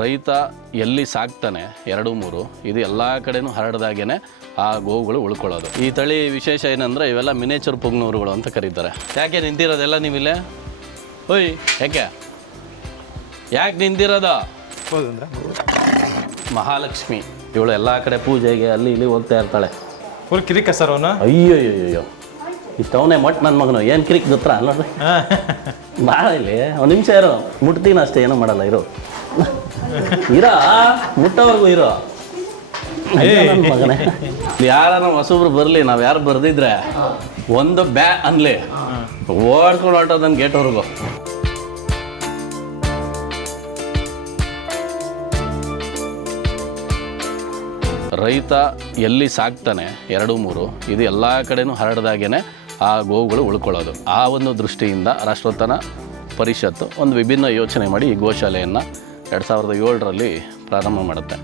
ರೈತ ಎಲ್ಲಿ ಸಾಕ್ತಾನೆ 2-3 ಇದು ಎಲ್ಲ ಕಡೆನೂ ಹರಡ್ದಾಗೇ ಆ ಗೋವುಗಳು ಉಳ್ಕೊಳ್ಳೋದು. ಈ ತಳಿ ವಿಶೇಷ ಏನಂದರೆ ಇವೆಲ್ಲ ಮಿನೇಚರ್ ಪುಂಗ್ನೂರುಗಳು ಅಂತ ಕರೀತಾರೆ. ಯಾಕೆ ನಿಂತಿರೋದೆಲ್ಲ ನೀವಿಲ್ಲೇ? ಓಯ್ ಯಾಕೆ ನಿಂತಿರೋದು? ಮಹಾಲಕ್ಷ್ಮಿ ಇವಳು ಎಲ್ಲ ಕಡೆ ಪೂಜೆಗೆ ಅಲ್ಲಿ ಇಲ್ಲಿ ಹೋಗ್ತಾ ಇರ್ತಾಳೆ. ಫುಲ್ ಕಿರಿಕ ಸರ್ ಅವನು. ಅಯ್ಯೋ ಇಷ್ಟವನೇ ಮೊಟ್ಟ ನನ್ನ ಮಗನು ಏನು ಕಿರಿಕ್ ಗೊತ್ತಾ ನೋಡ್ರಿ. ಭಾಳ ಇಲ್ಲಿ ಒಂದು ನಿಮಿಷ ಇರೋ ಮುಟ್ತೀನಿ ಅಷ್ಟೇ, ಏನೂ ಮಾಡಲ್ಲ. ಇರೋ ಮುಟ್ಟೋವರೆಗೂ ಇರೋ ನನ್ನ ಮಗನೇ. ಯಾರ ಹೊಸಬ್ರು ಬರಲಿ, ನಾವು ಯಾರು ಬರ್ದಿದ್ರೆ ಒಂದು ಬ್ಯಾ ಅನ್ಲಿ ಓಡ್ಕೊಂಡು ಹೊರಟೋದನ್ನು ಗೇಟ್ವರೆಗೂ. ರೈತ ಎಲ್ಲಿ ಸಾಕ್ತಾನೆ 2-3 ಇದು ಎಲ್ಲ ಕಡೆನೂ ಹರಡ್ದಾಗೇ ಆ ಗೋವುಗಳು ಉಳ್ಕೊಳ್ಳೋದು. ಆ ಒಂದು ದೃಷ್ಟಿಯಿಂದ ರಾಷ್ಟ್ರೋತ್ಥಾನ ಪರಿಷತ್ತು ಒಂದು ವಿಭಿನ್ನ ಯೋಚನೆ ಮಾಡಿ ಈ ಗೋಶಾಲೆಯನ್ನು 2007ರಲ್ಲಿ ಪ್ರಾರಂಭ ಮಾಡುತ್ತೆ.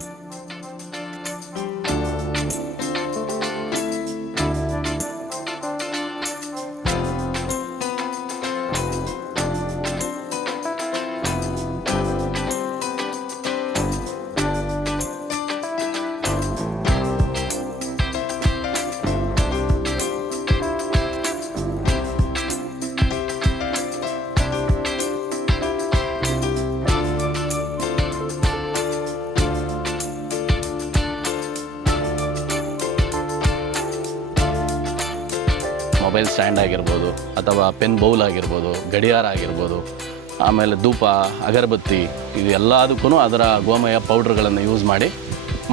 ಮೊಬೈಲ್ ಸ್ಟ್ಯಾಂಡ್ ಆಗಿರ್ಬೋದು, ಅಥವಾ ಪೆನ್ ಬೌಲ್ ಆಗಿರ್ಬೋದು, ಗಡಿಯಾರ ಆಗಿರ್ಬೋದು, ಆಮೇಲೆ ಧೂಪ, ಅಗರಬತ್ತಿ, ಇದು ಎಲ್ಲದಕ್ಕೂ ಅದರ ಗೋಮಯ ಪೌಡ್ರ್ಗಳನ್ನು ಯೂಸ್ ಮಾಡಿ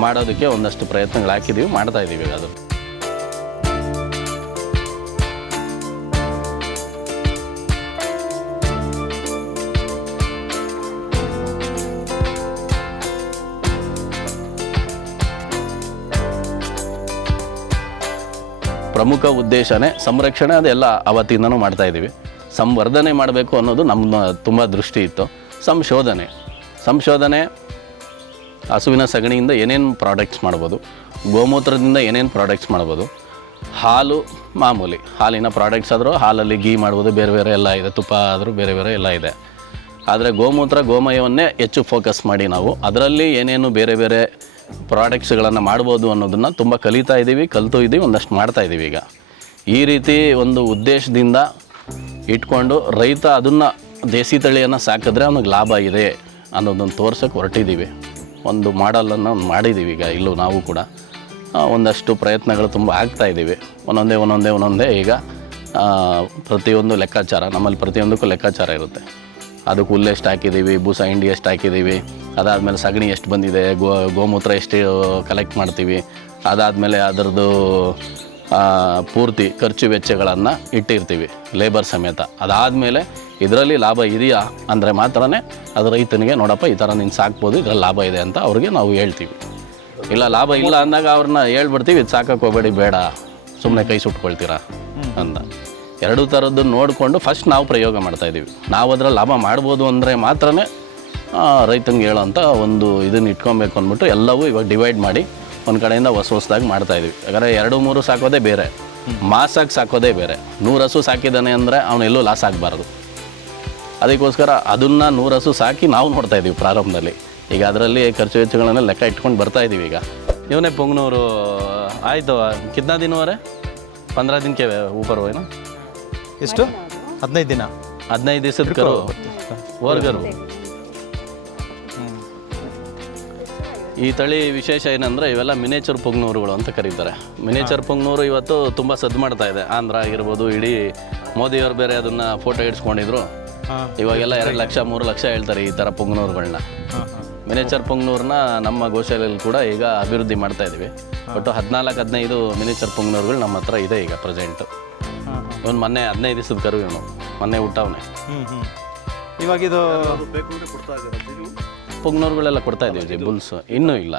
ಮಾಡೋದಕ್ಕೆ ಒಂದಷ್ಟು ಪ್ರಯತ್ನಗಳು ಹಾಕಿದ್ದೀವಿ, ಮಾಡ್ತಾಯಿದ್ದೀವಿ. ಅದು ಪ್ರಮುಖ ಉದ್ದೇಶನೇ ಸಂರಕ್ಷಣೆ. ಅದೆಲ್ಲ ಅವತ್ತಿಂದನೂ ಮಾಡ್ತಾಯಿದ್ದೀವಿ. ಸಂವರ್ಧನೆ ಮಾಡಬೇಕು ಅನ್ನೋದು ನಮ್ಮ ತುಂಬ ದೃಷ್ಟಿ ಇತ್ತು. ಸಂಶೋಧನೆ ಹಸುವಿನ ಸಗಣಿಯಿಂದ ಏನೇನು ಪ್ರಾಡಕ್ಟ್ಸ್ ಮಾಡ್ಬೋದು, ಗೋಮೂತ್ರದಿಂದ ಏನೇನು ಪ್ರಾಡಕ್ಟ್ಸ್ ಮಾಡ್ಬೋದು, ಹಾಲು ಮಾಮೂಲಿ ಹಾಲಿನ ಪ್ರಾಡಕ್ಟ್ಸ್ ಆದರೂ ಹಾಲಲ್ಲಿ ಗೀ ಮಾಡ್ಬೋದು, ಬೇರೆ ಬೇರೆ ಎಲ್ಲ ಇದೆ, ತುಪ್ಪ ಆದರೂ ಬೇರೆ ಬೇರೆ ಎಲ್ಲ ಇದೆ. ಆದರೆ ಗೋಮೂತ್ರ ಗೋಮಯವನ್ನೇ ಹೆಚ್ಚು ಫೋಕಸ್ ಮಾಡಿ ನಾವು ಅದರಲ್ಲಿ ಏನೇನು ಬೇರೆ ಬೇರೆ ಪ್ರಾಡಕ್ಟ್ಸ್ಗಳನ್ನು ಮಾಡ್ಬೋದು ಅನ್ನೋದನ್ನು ತುಂಬ ಕಲಿತಾ ಇದ್ದೀವಿ, ಒಂದಷ್ಟು ಮಾಡ್ತಾಯಿದ್ದೀವಿ. ಈಗ ಈ ರೀತಿ ಒಂದು ಉದ್ದೇಶದಿಂದ ಇಟ್ಕೊಂಡು ರೈತ ಅದನ್ನು ದೇಸಿ ತಳಿಯನ್ನು ಸಾಕಿದ್ರೆ ಅವನಿಗೆ ಲಾಭ ಇದೆ ಅನ್ನೋದನ್ನು ತೋರ್ಸೋಕ್ಕೆ ಹೊರಟಿದ್ದೀವಿ. ಒಂದು ಮಾಡಲನ್ನು ಮಾಡಿದ್ದೀವಿ. ಈಗ ಇಲ್ಲೂ ನಾವು ಕೂಡ ಒಂದಷ್ಟು ಪ್ರಯತ್ನಗಳು ತುಂಬ ಆಗ್ತಾಯಿದ್ದೀವಿ. ಒಂದೊಂದೇ ಈಗ ಪ್ರತಿಯೊಂದು ಲೆಕ್ಕಾಚಾರ, ನಮ್ಮಲ್ಲಿ ಪ್ರತಿಯೊಂದಕ್ಕೂ ಲೆಕ್ಕಾಚಾರ ಇರುತ್ತೆ. ಅದಕ್ಕೆ ಹುಲ್ಲು ಎಷ್ಟು ಹಾಕಿದ್ದೀವಿ, ಬೂಸ ಹಿಂಡಿ ಎಷ್ಟು ಹಾಕಿದ್ದೀವಿ, ಅದಾದಮೇಲೆ ಸಗಣಿ ಎಷ್ಟು ಬಂದಿದೆ, ಗೋಮೂತ್ರ ಎಷ್ಟು ಕಲೆಕ್ಟ್ ಮಾಡ್ತೀವಿ, ಅದಾದಮೇಲೆ ಅದರದ್ದು ಪೂರ್ತಿ ಖರ್ಚು ವೆಚ್ಚಗಳನ್ನು ಇಟ್ಟಿರ್ತೀವಿ ಲೇಬರ್ ಸಮೇತ. ಅದಾದಮೇಲೆ ಇದರಲ್ಲಿ ಲಾಭ ಇದೆಯಾ ಅಂದರೆ ಮಾತ್ರನೇ ಅದು ರೈತನಿಗೆ ನೋಡಪ್ಪ ಈ ಥರ ನೀನು ಸಾಕ್ಬೋದು, ಇದರಲ್ಲಿ ಲಾಭ ಇದೆ ಅಂತ ಅವ್ರಿಗೆ ನಾವು ಹೇಳ್ತೀವಿ. ಇಲ್ಲ ಲಾಭ ಇಲ್ಲ ಅಂದಾಗ ಅವ್ರನ್ನ ಹೇಳ್ಬಿಡ್ತೀವಿ, ಇದು ಸಾಕಕ್ಕೆ ಹೋಗಬೇಡಿ, ಬೇಡ ಸುಮ್ಮನೆ ಕೈ ಸುಟ್ಕೊಳ್ತೀರಾ ಅಂತ. ಎರಡೂ ಥರದ್ದು ನೋಡಿಕೊಂಡು ಫಸ್ಟ್ ನಾವು ಪ್ರಯೋಗ ಮಾಡ್ತಾಯಿದ್ದೀವಿ. ನಾವು ಅದರಲ್ಲಿ ಲಾಭ ಮಾಡ್ಬೋದು ಅಂದರೆ ಮಾತ್ರನೇ ರೈತನಿಗೆ ಹೇಳೋಂಥ ಒಂದು ಇದನ್ನು ಇಟ್ಕೊಬೇಕು ಅಂದ್ಬಿಟ್ಟು ಎಲ್ಲವೂ ಇವಾಗ ಡಿವೈಡ್ ಮಾಡಿ ಒಂದು ಕಡೆಯಿಂದ ಹೊಸದಾಗಿ ಮಾಡ್ತಾಯಿದ್ವಿ. ಯಾಕಂದರೆ 2-3 ಸಾಕೋದೇ ಬೇರೆ, ಮಾಸಾಗಿ ಸಾಕೋದೇ ಬೇರೆ. 100 ಹಸು ಸಾಕಿದ್ದಾನೆ ಅಂದರೆ ಅವನೆಲ್ಲೂ ಲಾಸ್ ಆಗಬಾರ್ದು. ಅದಕ್ಕೋಸ್ಕರ ಅದನ್ನು 100 ಹಸು ಸಾಕಿ ನಾವು ನೋಡ್ತಾಯಿದ್ದೀವಿ ಪ್ರಾರಂಭದಲ್ಲಿ. ಈಗ ಅದರಲ್ಲಿ ಖರ್ಚು ವೆಚ್ಚಗಳನ್ನೆಲ್ಲ ಲೆಕ್ಕ ಇಟ್ಕೊಂಡು ಬರ್ತಾಯಿದ್ದೀವಿ. ಈಗ ಇವನೇ ಪುಂಗ್ನೂರು ಆಯಿತು. ಕಿತ್ನಾ ದಿನವರೆ 15 ದಿನಕ್ಕೆ ऊपर ಹೋಯ್ನಾ? ಎಷ್ಟು? 15 ದಿನ. 15 ದಿವಸದ ಕರು ಓರ್ಗರು. ಈ ತಳಿ ವಿಶೇಷ ಏನಂದರೆ ಇವೆಲ್ಲ ಮಿನೇಚರ್ ಪುಂಗ್ನೂರುಗಳು ಅಂತ ಕರೀತಾರೆ. ಮಿನೇಚರ್ ಪುಂಗ್ನೂರು ಇವತ್ತು ತುಂಬ ಸದ್ದು ಮಾಡ್ತಾ ಇದೆ. ಆಂಧ್ರ ಆಗಿರ್ಬೋದು, ಇಡೀ ಮೋದಿಯವರು ಬೇರೆ ಅದನ್ನು ಫೋಟೋ ಇಡ್ಸ್ಕೊಂಡಿದ್ರು. ಇವಾಗೆಲ್ಲ 2 ಲಕ್ಷ 3 ಲಕ್ಷ ಹೇಳ್ತಾರೆ ಈ ಥರ ಪುಂಗ್ನೂರುಗಳನ್ನ. ಮಿನೇಚರ್ ಪುಂಗ್ನೂರನ್ನ ನಮ್ಮ ಗೋಶಾಲೆಯಲ್ಲಿ ಕೂಡ ಈಗ ಅಭಿವೃದ್ಧಿ ಮಾಡ್ತಾ ಇದ್ದೀವಿ. ಒಟ್ಟು 14-15 ಮಿನೇಚರ್ ಪುಂಗ್ನೂರುಗಳು ನಮ್ಮ ಹತ್ರ ಇದೆ ಈಗ ಪ್ರೆಸೆಂಟು. ಇವನು ಮೊನ್ನೆ 15 ದಿವಸದ ಕರು, ಇವನು ಮೊನ್ನೆ ಹುಟ್ಟವನೇ. ಇವಾಗ ಇದು ಪುಂಗ್ನೂರುಗಳೆಲ್ಲ ಕೊಡ್ತಾ ಇದ್ದೀವಿ. ಬುಲ್ಸ್ ಇನ್ನೂ ಇಲ್ಲ.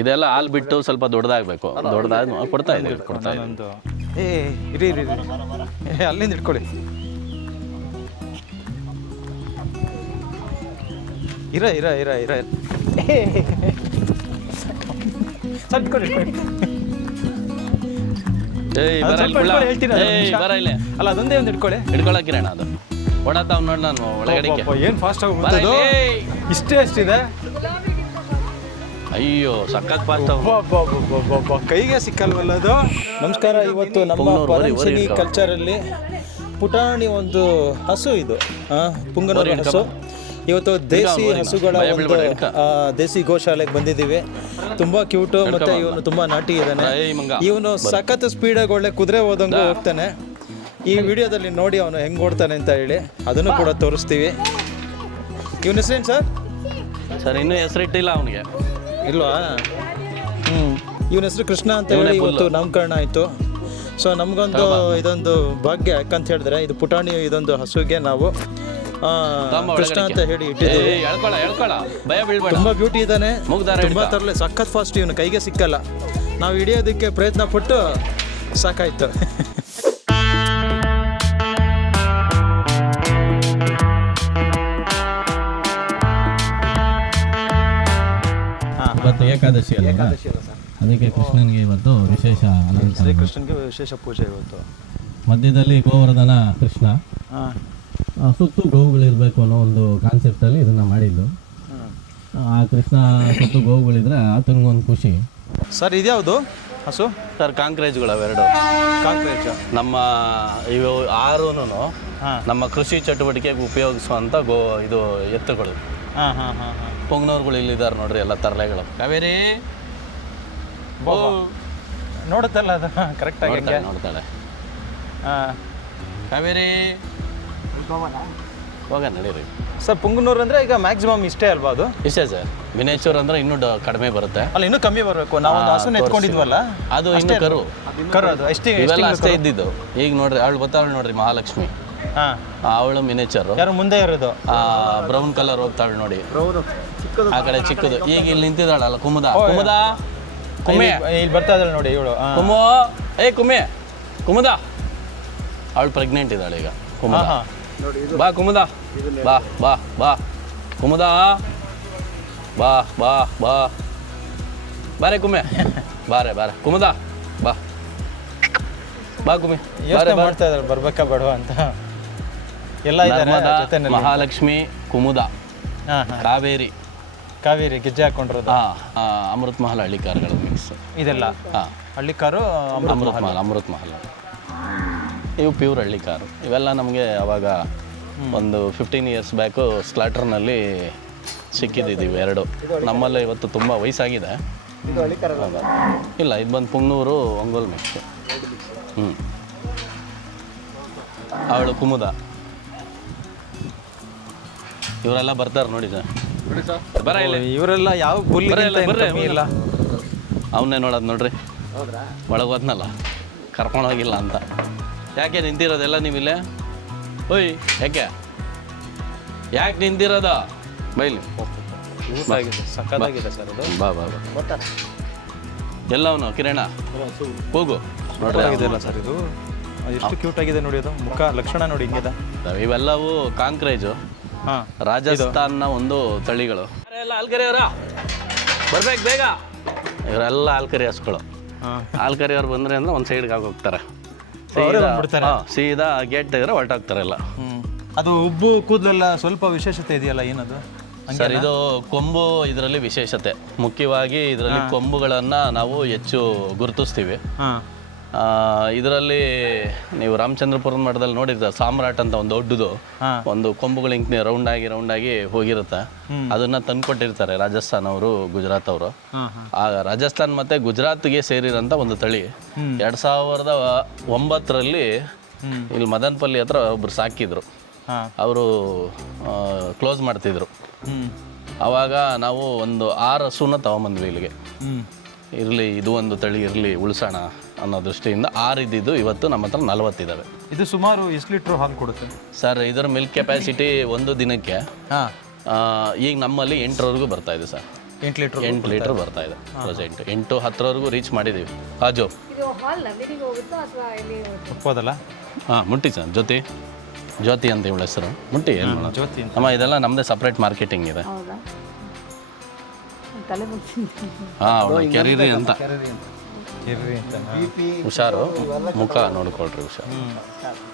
ಇದೆಲ್ಲ ಹಾಲು ಬಿಟ್ಟು ಸ್ವಲ್ಪ ದೊಡ್ಡದಾಗಬೇಕು. ದೊಡ್ಡದಾಗಿ ಕೊಡ್ತಾ ಇದ್ದೀವಿ. ಇರಿ ಅಲ್ಲಿಂದ ಇಟ್ಕೊಳ್ಳಿ. ಇರ ಅಲ್ಲ ಅದೊಂದೇ ಒಂದು ಹಿಡ್ಕೊಳಕಿರಣ. ಅದು ಓಡಾತಾವ್ ನೋಡಿ ನಾನು ಒಳಗಡೆ ಏನು ಫಾಸ್ಟ್ ಆಗಿ ಇಷ್ಟೇ ಎಷ್ಟಿದೆ ಅಯ್ಯೋ ಸಖತ್ ಫಾಸ್ಟ್ ಕೈಗೆ ಸಿಕ್ಕಲ್ವಲ್ಲ ಅದು. ನಮಸ್ಕಾರ. ಇವತ್ತು ನಮ್ಮ ಪರಂಶಿನಿ ಕಲ್ಚರಲ್ಲಿ ಪುಟಾಣಿ ಒಂದು ಹಸು ಇದು, ಪುಂಗನೂರು ಹಸು. ಇವತ್ತು ದೇಸಿ ಹಸುಗಳ ಒಂದು ದೇಸಿ ಗೋಶಾಲೆಗೆ ಬಂದಿದ್ದೀವಿ. ತುಂಬ ಕ್ಯೂಟು ಮತ್ತು ಇವನು ತುಂಬ ನಾಟಿ ಇದ್ದಾನೆ. ಇವನು ಸಖತ್ ಸ್ಪೀಡಾಗಿ ಒಳ್ಳೆ ಕುದುರೆ ಹೋದಂಗೆ ಹೋಗ್ತಾನೆ. ಈ ವಿಡಿಯೋದಲ್ಲಿ ನೋಡಿ ಅವನು ಹೆಂಗೆ ಓಡ್ತಾನೆ ಅಂತ ಹೇಳಿ ಅದನ್ನು ಕೂಡ ತೋರಿಸ್ತೀವಿ. ಇವನ ಹೆಸರೇನು ಸರ್? ಸರ್ ಇನ್ನೂ ಹೆಸರಿಟ್ಟಿಲ್ಲ ಅವನಿಗೆ. ಇಲ್ವಾ? ಇವನ ಹೆಸರು ಕೃಷ್ಣ ಅಂತ ಹೇಳಿ ಇವತ್ತು ನಾಮಕರಣ ಆಯಿತು. ಸೊ ನಮಗೊಂದು ಇದೊಂದು ಭಾಗ್ಯ, ಯಾಕಂತ ಹೇಳಿದ್ರೆ ಇದು ಪುಟಾಣಿ ಇದೊಂದು ಹಸುಗೆ ನಾವು ಕೃಷ್ಣ ಅಂತ ಹೇಳಿ ಇಟ್ಟಿದ್ದೀವಿ. ತುಂಬ ಬ್ಯೂಟಿ ಇದ್ದಾನೆ, ತುಂಬ ತರಲೆ, ಸಖತ್ ಫಾಸ್ಟ್. ಇವನು ಕೈಗೆ ಸಿಕ್ಕಲ್ಲ. ನಾವು ಹಿಡಿಯೋದಕ್ಕೆ ಪ್ರಯತ್ನ ಪಟ್ಟು ಸಾಕಾಯ್ತು. ಇವತ್ತು ಏಕಾದಶಿ ಅಲ್ಲ, ಅದಕ್ಕೆ ಕೃಷ್ಣನಿಗೆ ಇವತ್ತು ವಿಶೇಷ ಅಲಂಕಾರ. ಶ್ರೀಕೃಷ್ಣನಿಗೆ ವಿಶೇಷ ಪೂಜೆ ಇವತ್ತು. ಮಧ್ಯದಲ್ಲಿ ಗೋವರ್ಧನ ಕೃಷ್ಣ, ಸುತ್ತು ಗೋವುಗಳಿರಬೇಕು ಅನ್ನೋ ಒಂದು ಕಾನ್ಸೆಪ್ಟಲ್ಲಿ ಇದನ್ನು ಮಾಡಿದ್ದು. ಆ ಕೃಷ್ಣ ಸುತ್ತು ಗೋವುಗಳಿದ್ರೆ ಆತನಿಗೊಂದು ಖುಷಿ. ಸರ್ ಇದ್ಯಾವುದು ಹಸು? ಸರ್ ಕಾಂಕ್ರೇಜ್ಗಳು ಅವೆರಡು. ಕಾಂಕ್ರೇಜ್ ನಮ್ಮ ಇವು ಆರೂ ನಮ್ಮ ಕೃಷಿ ಚಟುವಟಿಕೆಗೆ ಉಪಯೋಗಿಸುವಂಥ ಇದು ಎತ್ತುಗಳು. ಪೊಂಗನವ್ರುಗಳು ಇಲ್ಲಿದ್ದಾರೆ ನೋಡ್ರಿ, ಎಲ್ಲ ತರಲೆಗಳು. ಕಾವೇರಿ ನೋಡುತ್ತಲ್ಲ ಅದು ಕರೆಕ್ಟಾಗಿ ನೋಡ್ತಾಳೆ. ಕಾವೇರಿ ಹೋಗ ನಡೀರಿ. ಸರ್ ಪುಂಗನೂರು ಅಂದರೆ ಈಗ ಮ್ಯಾಕ್ಸಿಮಮ್ ಇಷ್ಟೇ ಅಲ್ವಾ? ಅದು ಇಷ್ಟೇ ಸರ್. ವಿನೇಶ್ವರ್ ಅಂದರೆ ಇನ್ನೂ ಕಡಿಮೆ ಬರುತ್ತೆ. ಅಲ್ಲ ಇನ್ನೂ ಕಮ್ಮಿ ಬರಬೇಕು. ನಾವು ಒಂದು ಹಸುನ ಎತ್ಕೊಂಡಿದ್ವಲ್ಲ, ಅದು ಇನ್ನೂ ಕರು ಅದು ಅಷ್ಟೇ. ಇವೆಲ್ಲ ಅಷ್ಟೇ ಇದ್ದಿದ್ದು. ಈಗ ನೋಡ್ರಿ ಅವಳು ಬರ್ತಾಳೆ ನೋಡ್ರಿ, ಮಹಾಲಕ್ಷ್ಮಿ. ಅವಳು ಮಿನೇಚರ್. ಯಾರು ಮುಂದೆ ಇರೋದು ಬ್ರೌನ್ ಕಲರ್ ಹೋಗ್ತಾಳೆ ನೋಡಿ, ಆ ಕಡೆ ಚಿಕ್ಕದು. ಈಗ ಇಲ್ಲಿ ನಿಂತಿದ್ದಾಳಲ್ಲ ಕುಮುದ. ಕುಮ್ಮೆ ಇಲ್ಲಿ ಬರ್ತಾ ಇದ್ದಾಳೆ ನೋಡಿ ಇವಳು. ಕುಮು, ಕುಮ್ಮೆ ಕುಮುದ. ಅವಳು ಪ್ರೆಗ್ನೆಂಟ್ ಇದ್ದಾಳೆ ಈಗ. ಕುಮುದ ಬಾ, ಕುಮುದ ಬಾ ಬಾ ಬಾ, ಕುಮುದ ಬಾ ಬಾ ಬಾ, ಬಾರೆ ಕುಮ್ಮೆ, ಬಾರೆ ಕುಮುದ ಬಾ ಬಾ ಕುಮ್ಮೆ. ಮಾಡ್ತಾ ಇದ್ದಾರೆ ಬರ್ಬೇಕಾ ಬೇಡವಾ ಅಂತ. ಎಲ್ಲ ಮಹಾಲಕ್ಷ್ಮಿ, ಕುಮುದ, ಕಾವೇರಿ ಗೆಜ್ಜೆ ಹಾಕೊಂಡಿರೋದು. ಅಮೃತ್ ಮಹಲ್ ಹಳ್ಳಿ ಕಾರ್ಗಳು ಮಿಕ್ಸ್ ಇದೆಲ್ಲ. ಹಳ್ಳಿ ಕಾರು ಅಮೃತ್ ಮಹಲ್ ಇವು ಪ್ಯೂರ್ ಹಳ್ಳಿ ಕಾರು. ಇವೆಲ್ಲ ನಮಗೆ ಅವಾಗ ಒಂದು 15 ಇಯರ್ಸ್ ಬ್ಯಾಕು ಸ್ಲಾಟರ್ನಲ್ಲಿ ಸಿಕ್ಕಿದ್ದೀವಿ ಎರಡು. ನಮ್ಮಲ್ಲೇ ಇವತ್ತು ತುಂಬ ವಯಸ್ಸಾಗಿದೆ. ಇಲ್ಲ, ಇದು ಬಂದು ಪುಂಗನೂರು ಒಂಗೋಲ್ ಮಿಕ್ಸ್. ಅವಳು ಕುಮುದ. ಇವರೆಲ್ಲ ಬರ್ತಾರೆ ನೋಡಿ ಸರ್. ಬರ ಇಲ್ಲ, ಇವರೆಲ್ಲ ಯಾವ ಇಲ್ಲ. ಅವನ್ನೇ ನೋಡೋದು ನೋಡ್ರಿ, ಒಳಗೆ ಹೋದ್ನಲ್ಲ, ಕರ್ಕೊಂಡೋಗಿಲ್ಲ ಅಂತ. ಯಾಕೆ ನಿಂತಿರೋದೆಲ್ಲ ನೀವಿಲ್ಲೇ? ಓಯ್ ಯಾಕೆ ನಿಂತಿರೋದ? ಬೈಲಿ ಸಕ್ಕತ್ತಾಗಿದೆ ಸರ್ ಅದು. ಬಾ ಬಾ ಬಾ. ಎಲ್ಲವನು ಕಿರಣ ಹೋಗು ನೋಡ್ರಿ ಸರ್. ಇದು ಎಷ್ಟು ಕ್ಯೂಟ್ ಆಗಿದೆ ನೋಡಿ, ಅದು ಮುಖ ಲಕ್ಷಣ ನೋಡಿ ಹಿಂಗಿದೆ. ಇವೆಲ್ಲವೂ ಕಾಂಕ್ರೇಜು, ರಾಜಸ್ಥಾನ್ನ ಒಂದು ತಳಿಗಳು. ಆಲ್ಕರಿಯವರ ಬರ್ಬೇಕು ಬೇಗ. ಇವರೆಲ್ಲ ಆಲ್ಕರಿ ಹಸುಗಳು. ಆಲ್ಕರಿಯವ್ರು ಬಂದ್ರೆ ಅಂದ್ರೆ ಒಂದು ಸೈಡ್ಗೆ ಆಗೋಗ್ತಾರೆ, ಸೀದಾ ಗೇಟ್ ತೆಗೆದ್ರೆ ಹೊರಟಾಗ್ತಾರೆ ಎಲ್ಲ. ಅದು ಉಬ್ಬು ಕೂದಲೆಲ್ಲ ಸ್ವಲ್ಪ ವಿಶೇಷತೆ ಇದೆಯಲ್ಲ, ಏನದು ಸರ್? ಇದು ಕೊಂಬು ಇದರಲ್ಲಿ ವಿಶೇಷತೆ. ಮುಖ್ಯವಾಗಿ ಇದರಲ್ಲಿ ಕೊಂಬುಗಳನ್ನು ನಾವು ಹೆಚ್ಚು ಗುರುತಿಸ್ತೀವಿ. ಇದರಲ್ಲಿ ನೀವು ರಾಮಚಂದ್ರಪುರದ ಮಠದಲ್ಲಿ ನೋಡಿರ್ತಾರೆ, ಸಾಮ್ರಾಟ್ ಅಂತ ಒಂದು ದೊಡ್ಡದು ಒಂದು ಕೊಂಬುಗಳು ಹಿಂಗೆ ರೌಂಡ್ ಆಗಿ ಹೋಗಿರುತ್ತೆ. ಅದನ್ನ ತಂದ್ಕೊಟ್ಟಿರ್ತಾರೆ ರಾಜಸ್ಥಾನ್ ಅವರು, ಗುಜರಾತ್ ಅವರು. ಆ ರಾಜಸ್ಥಾನ್ ಮತ್ತೆ ಗುಜರಾತ್ಗೆ ಸೇರಿರೋಂಥ ಒಂದು ತಳಿ. 2009ರಲ್ಲಿ ಇಲ್ಲಿ ಮದನ್ಪಲ್ಲಿ ಹತ್ರ ಒಬ್ರು ಸಾಕಿದ್ರು. ಅವರು ಕ್ಲೋಸ್ ಮಾಡ್ತಿದ್ರು. ಆವಾಗ ನಾವು ಒಂದು 6 ಹಸುನ ತಗೊಂಬಂದ್ವಿ ಇಲ್ಲಿಗೆ. ಇರಲಿ, ಇದು ಒಂದು ತಳಿ ಇರಲಿ, ಉಳಿಸೋಣ ಅನ್ನೋ ದೃಷ್ಟಿಯಿಂದ 6 ಇದ್ದಿದ್ದು ಇವತ್ತು ನಮ್ಮ ಹತ್ರ 40 ಇದ್ದಾವೆ. ಇದು ಸುಮಾರು ಎಷ್ಟು ಲೀಟ್ರ್ ಹಾಲು ಕೊಡುತ್ತೆ ಸರ್? ಇದರ ಮಿಲ್ಕ್ ಕೆಪಾಸಿಟಿ ಒಂದು ದಿನಕ್ಕೆ ಈಗ ನಮ್ಮಲ್ಲಿ 8ರವರೆಗೂ ಬರ್ತಾ ಇದೆ ಸರ್. 8 ಲೀಟ್ರ್ ಬರ್ತಾ ಇದೆ ಪ್ರೆಸೆಂಟ್. 8-10ರವರೆಗೂ ರೀಚ್ ಮಾಡಿದ್ದೀವಿ. ಹಾಜು ಮುಟ್ಟಿ ಸರ್, ಜ್ಯೋತಿ ಅಂತ ಇವಳ ಹೆಸರು. ಮುಟ್ಟಿ ಏನು ಜ್ಯೋತಿ ಅಮ್ಮ, ಇದೆಲ್ಲ ನಮ್ಮದೇ ಸಪ್ರೇಟ್ ಮಾರ್ಕೆಟಿಂಗ್ ಇದೆ. ಕೆರೀರಿ ಅಂತ. ಹುಷಾರು, ಮುಖ ನೋಡ್ಕೊಳ್ರಿ, ಹುಷಾರು.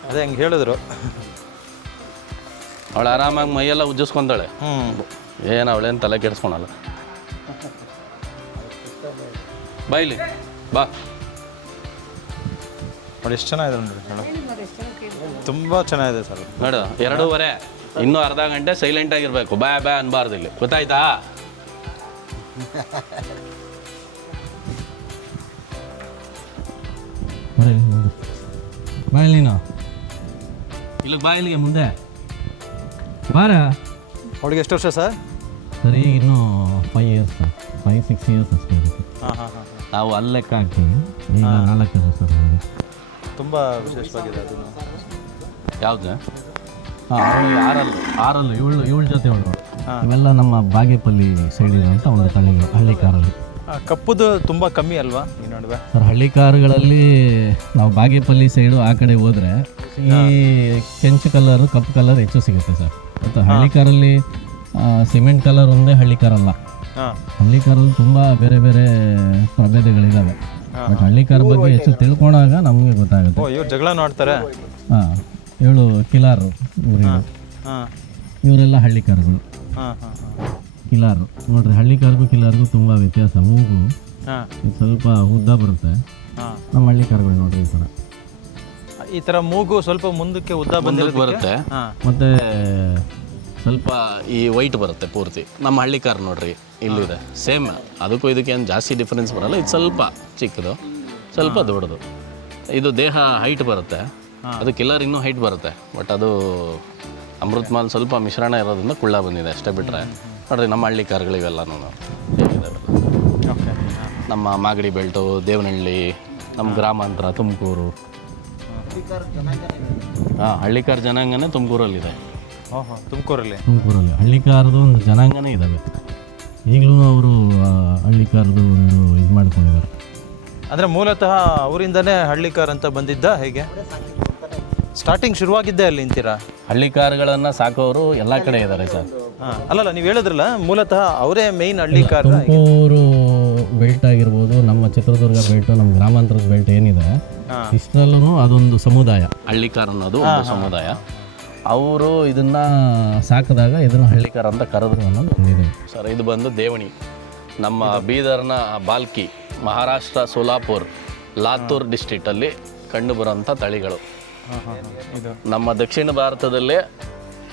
ಅದೇ ಹಂಗೆ ಹೇಳಿದ್ರು. ಅವಳು ಆರಾಮಾಗಿ ಮೈಯೆಲ್ಲ ಉಜ್ಜಿಸ್ಕೊಂತಾಳೆ. ಏನು ಅವಳೇನು ತಲೆ ಕೆಡಿಸ್ಕೊಳಲ್ಲ. ಬಾಯಿಲಿ ಬಾ. ನೋಡಿ ಎಷ್ಟು ಚೆನ್ನಾಗಿದೆ ನೋಡಿ, ತುಂಬ ಚೆನ್ನಾಗಿದೆ ಸರ್. ನೋಡು 2:15, ಇನ್ನೂ ಅರ್ಧ ಗಂಟೆ ಸೈಲೆಂಟ್ ಆಗಿರ್ಬೇಕು, ಬಾ ಬಾ ಅನ್ಬಾರ್ದು ಇಲ್ಲಿ, ಗೊತ್ತಾಯ್ತಾ? ಬಾಯಿಲಿ ನೀನು, ಇಲ್ಲಿಗೆ ಬಾ, ಇಲ್ಲಿಗೆ ಮುಂದೆ ಬಾರ. ಅವಳಿಗೆ ಎಷ್ಟು ವರ್ಷ ಸರ್? ಸರ್ ಈಗ ಇನ್ನೂ 5 ಇಯರ್ಸ್, 5-6 ಇಯರ್ಸ್ ಅಷ್ಟೇ ಅದಕ್ಕೆ. ಹಾಂ ಹಾಂ ಹಾಂ. ನಾವು ಅಲ್ಲಿ ಲೆಕ್ಕ ಹಾಕ್ತೀವಿ, ಈಗ 4 ವರ್ಷ ಸರ್. ತುಂಬ ವಿಶೇಷವಾಗಿದೆ ಅದನ್ನು. ಯಾವುದು? ಹಾಂ, 6 7 ಜೊತೆ ಉಂಟು. ಇವೆಲ್ಲ ನಮ್ಮ ಬಾಗೇಪಲ್ಲಿ ಸೈಡ್ ಇರುವಂಥ ಒಂದು ತಳಿಗಳು ಹಳ್ಳಿ ಕಾರಲ್ಲಿ. ಕಪ್ಪುದು ತುಂಬ ಕಮ್ಮಿ ಅಲ್ವಾ ಈ ನಡುವೆ? ಸರ್ ಹಳ್ಳಿ ಕಾರುಗಳಲ್ಲಿ ನಾವು ಬಾಗೇಪಲ್ಲಿ ಸೈಡು ಆ ಕಡೆ ಹೋದರೆ ಈ ಕೆಂಚು ಕಲರು ಕಪ್ಪು ಕಲರ್ ಹೆಚ್ಚು ಸಿಗುತ್ತೆ ಸರ್. ಮತ್ತು ಹಳ್ಳಿ ಕಾರಲ್ಲಿ ಸಿಮೆಂಟ್ ಕಲರ್ ಒಂದೇ ಹಳ್ಳಿ ಕಾರಲ್ಲ. ಹಳ್ಳಿ ಕಾರಲ್ಲಿ ತುಂಬ ಬೇರೆ ಬೇರೆ ಪ್ರಭೇದಗಳಿದ್ದಾವೆ. ಬಟ್ ಹಳ್ಳಿ ಕಾರ್ ಬಗ್ಗೆ ಹೆಚ್ಚು ತಿಳ್ಕೊಂಡಾಗ ನಮಗೆ ಗೊತ್ತಾಗುತ್ತೆ. ಇವ್ರು ಜಗಳ ನೋಡ್ತಾರೆ. ಹಾಂ, 7 ಕಿಲಾರು ಇವರೆಲ್ಲ ಹಳ್ಳಿ ಕಾರುಗಳು. ಕಿಲಾರು ನೋಡ್ರಿ, ಹಳ್ಳಿ ಕಾರ್ಗೂ ಕಿಲಾರ್ಗೂ ತುಂಬ ವ್ಯತ್ಯಾಸ. ಮೂಗು ಇದು ಸ್ವಲ್ಪ ಉದ್ದ ಬರುತ್ತೆ. ನಮ್ಮ ಹಳ್ಳಿ ಕಾರುಗಳು ನೋಡ್ರಿ ಈ ಥರ ಮೂಗು ಸ್ವಲ್ಪ ಮುಂದಕ್ಕೆ ಉದ್ದ ಬರುತ್ತೆ. ಮತ್ತೆ ಸ್ವಲ್ಪ ಈ ವೈಟ್ ಬರುತ್ತೆ ಪೂರ್ತಿ. ನಮ್ಮ ಹಳ್ಳಿ ಕಾರ್ ನೋಡ್ರಿ ಇಲ್ಲಿದೆ ಸೇಮ್, ಅದಕ್ಕೂ ಇದಕ್ಕೆ ಏನು ಜಾಸ್ತಿ ಡಿಫ್ರೆನ್ಸ್ ಬರಲ್ಲ. ಇದು ಸ್ವಲ್ಪ ಚಿಕ್ಕದು, ಸ್ವಲ್ಪ ದೊಡ್ಡದು. ಇದು ದೇಹ ಹೈಟ್ ಬರುತ್ತೆ, ಅದು ಕಿಲ್ಲರ್ ಇನ್ನೂ ಹೈಟ್ ಬರುತ್ತೆ. ಬಟ್ ಅದು ಅಮೃತ್ ಮಾಲ್ ಸ್ವಲ್ಪ ಮಿಶ್ರಣ ಇರೋದ್ರಿಂದ ಕುಳ್ಳ ಬಂದಿದೆ ಅಷ್ಟೇ. ಬಿಟ್ಟರೆ ನೋಡ್ರಿ ನಮ್ಮ ಹಳ್ಳಿ ಕಾರ್ಗಳಿವೆಲ್ಲನೂ ಹೇಗಿದ್ದಾವೆ. ನಮ್ಮ ಮಾಗಡಿ ಬೆಲ್ಟು, ದೇವನಹಳ್ಳಿ, ನಮ್ಮ ಗ್ರಾಮಾಂತರ ತುಮಕೂರು. ಹಾಂ, ಹಳ್ಳಿ ಕಾರ್ ಜನಾಂಗನೇ ತುಮಕೂರಲ್ಲಿದೆ. ತುಮಕೂರಲ್ಲಿ ಹಳ್ಳಿ ಕಾರ್ದು ಒಂದು ಜನಾಂಗನೇ ಇದ್ದಾವೆ. ಈಗಲೂ ಅವರು ಹಳ್ಳಿ ಕಾರ್ದು ಒಂದು ಇದು ಮಾಡ್ಕೊಂಡಿದ್ದಾರೆ. ಅಂದರೆ ಮೂಲತಃ ಅವರಿಂದನೇ ಹಳ್ಳಿ ಕಾರ್ ಅಂತ ಬಂದಿದ್ದ ಹೇಗೆ? ಸ್ಟಾರ್ಟಿಂಗ್ ಶುರುವಾಗಿದ್ದೆ ಅಲ್ಲಿ ಅಂತೀರಾ? ಹಳ್ಳಿ ಕಾರುಗಳನ್ನು ಸಾಕೋರು ಎಲ್ಲ ಕಡೆ ಇದ್ದಾರೆ ಸರ್. ಅಲ್ಲಲ್ಲ, ನೀವು ಹೇಳಿದ್ರಲ್ಲ ಮೂಲತಃ ಅವರೇ ಮೇಯ್ನ್ ಹಳ್ಳಿ ಕಾರ್. ತುಮಕೂರು ಬೆಲ್ಟ್ ಆಗಿರ್ಬೋದು, ನಮ್ಮ ಚಿತ್ರದುರ್ಗ ಬೆಲ್ಟು, ನಮ್ಮ ಗ್ರಾಮಾಂತರದ ಬೆಲ್ಟ್ ಏನಿದೆ ಇಷ್ಟರಲ್ಲೂ ಅದೊಂದು ಸಮುದಾಯ. ಹಳ್ಳಿ ಕಾರ್ ಅನ್ನೋದು ಒಂದು ಸಮುದಾಯ. ಅವರು ಇದನ್ನು ಸಾಕಿದಾಗ ಇದನ್ನು ಹಳ್ಳಿ ಕಾರ್ ಅಂತ ಕರೆದ್ರು ಅನ್ನೋದು ಒಂದಿದೆ ಸರ್. ಇದು ಬಂದು ದೇವಣಿ, ನಮ್ಮ ಬೀದರ್ನ ಬಾಲ್ಕಿ, ಮಹಾರಾಷ್ಟ್ರ ಸೋಲಾಪುರ್, ಲಾತೂರ್ ಡಿಸ್ಟ್ರಿಕ್ಟಲ್ಲಿ ಕಂಡುಬರುವಂಥ ತಳಿಗಳು. ನಮ್ಮ ದಕ್ಷಿಣ ಭಾರತದಲ್ಲೇ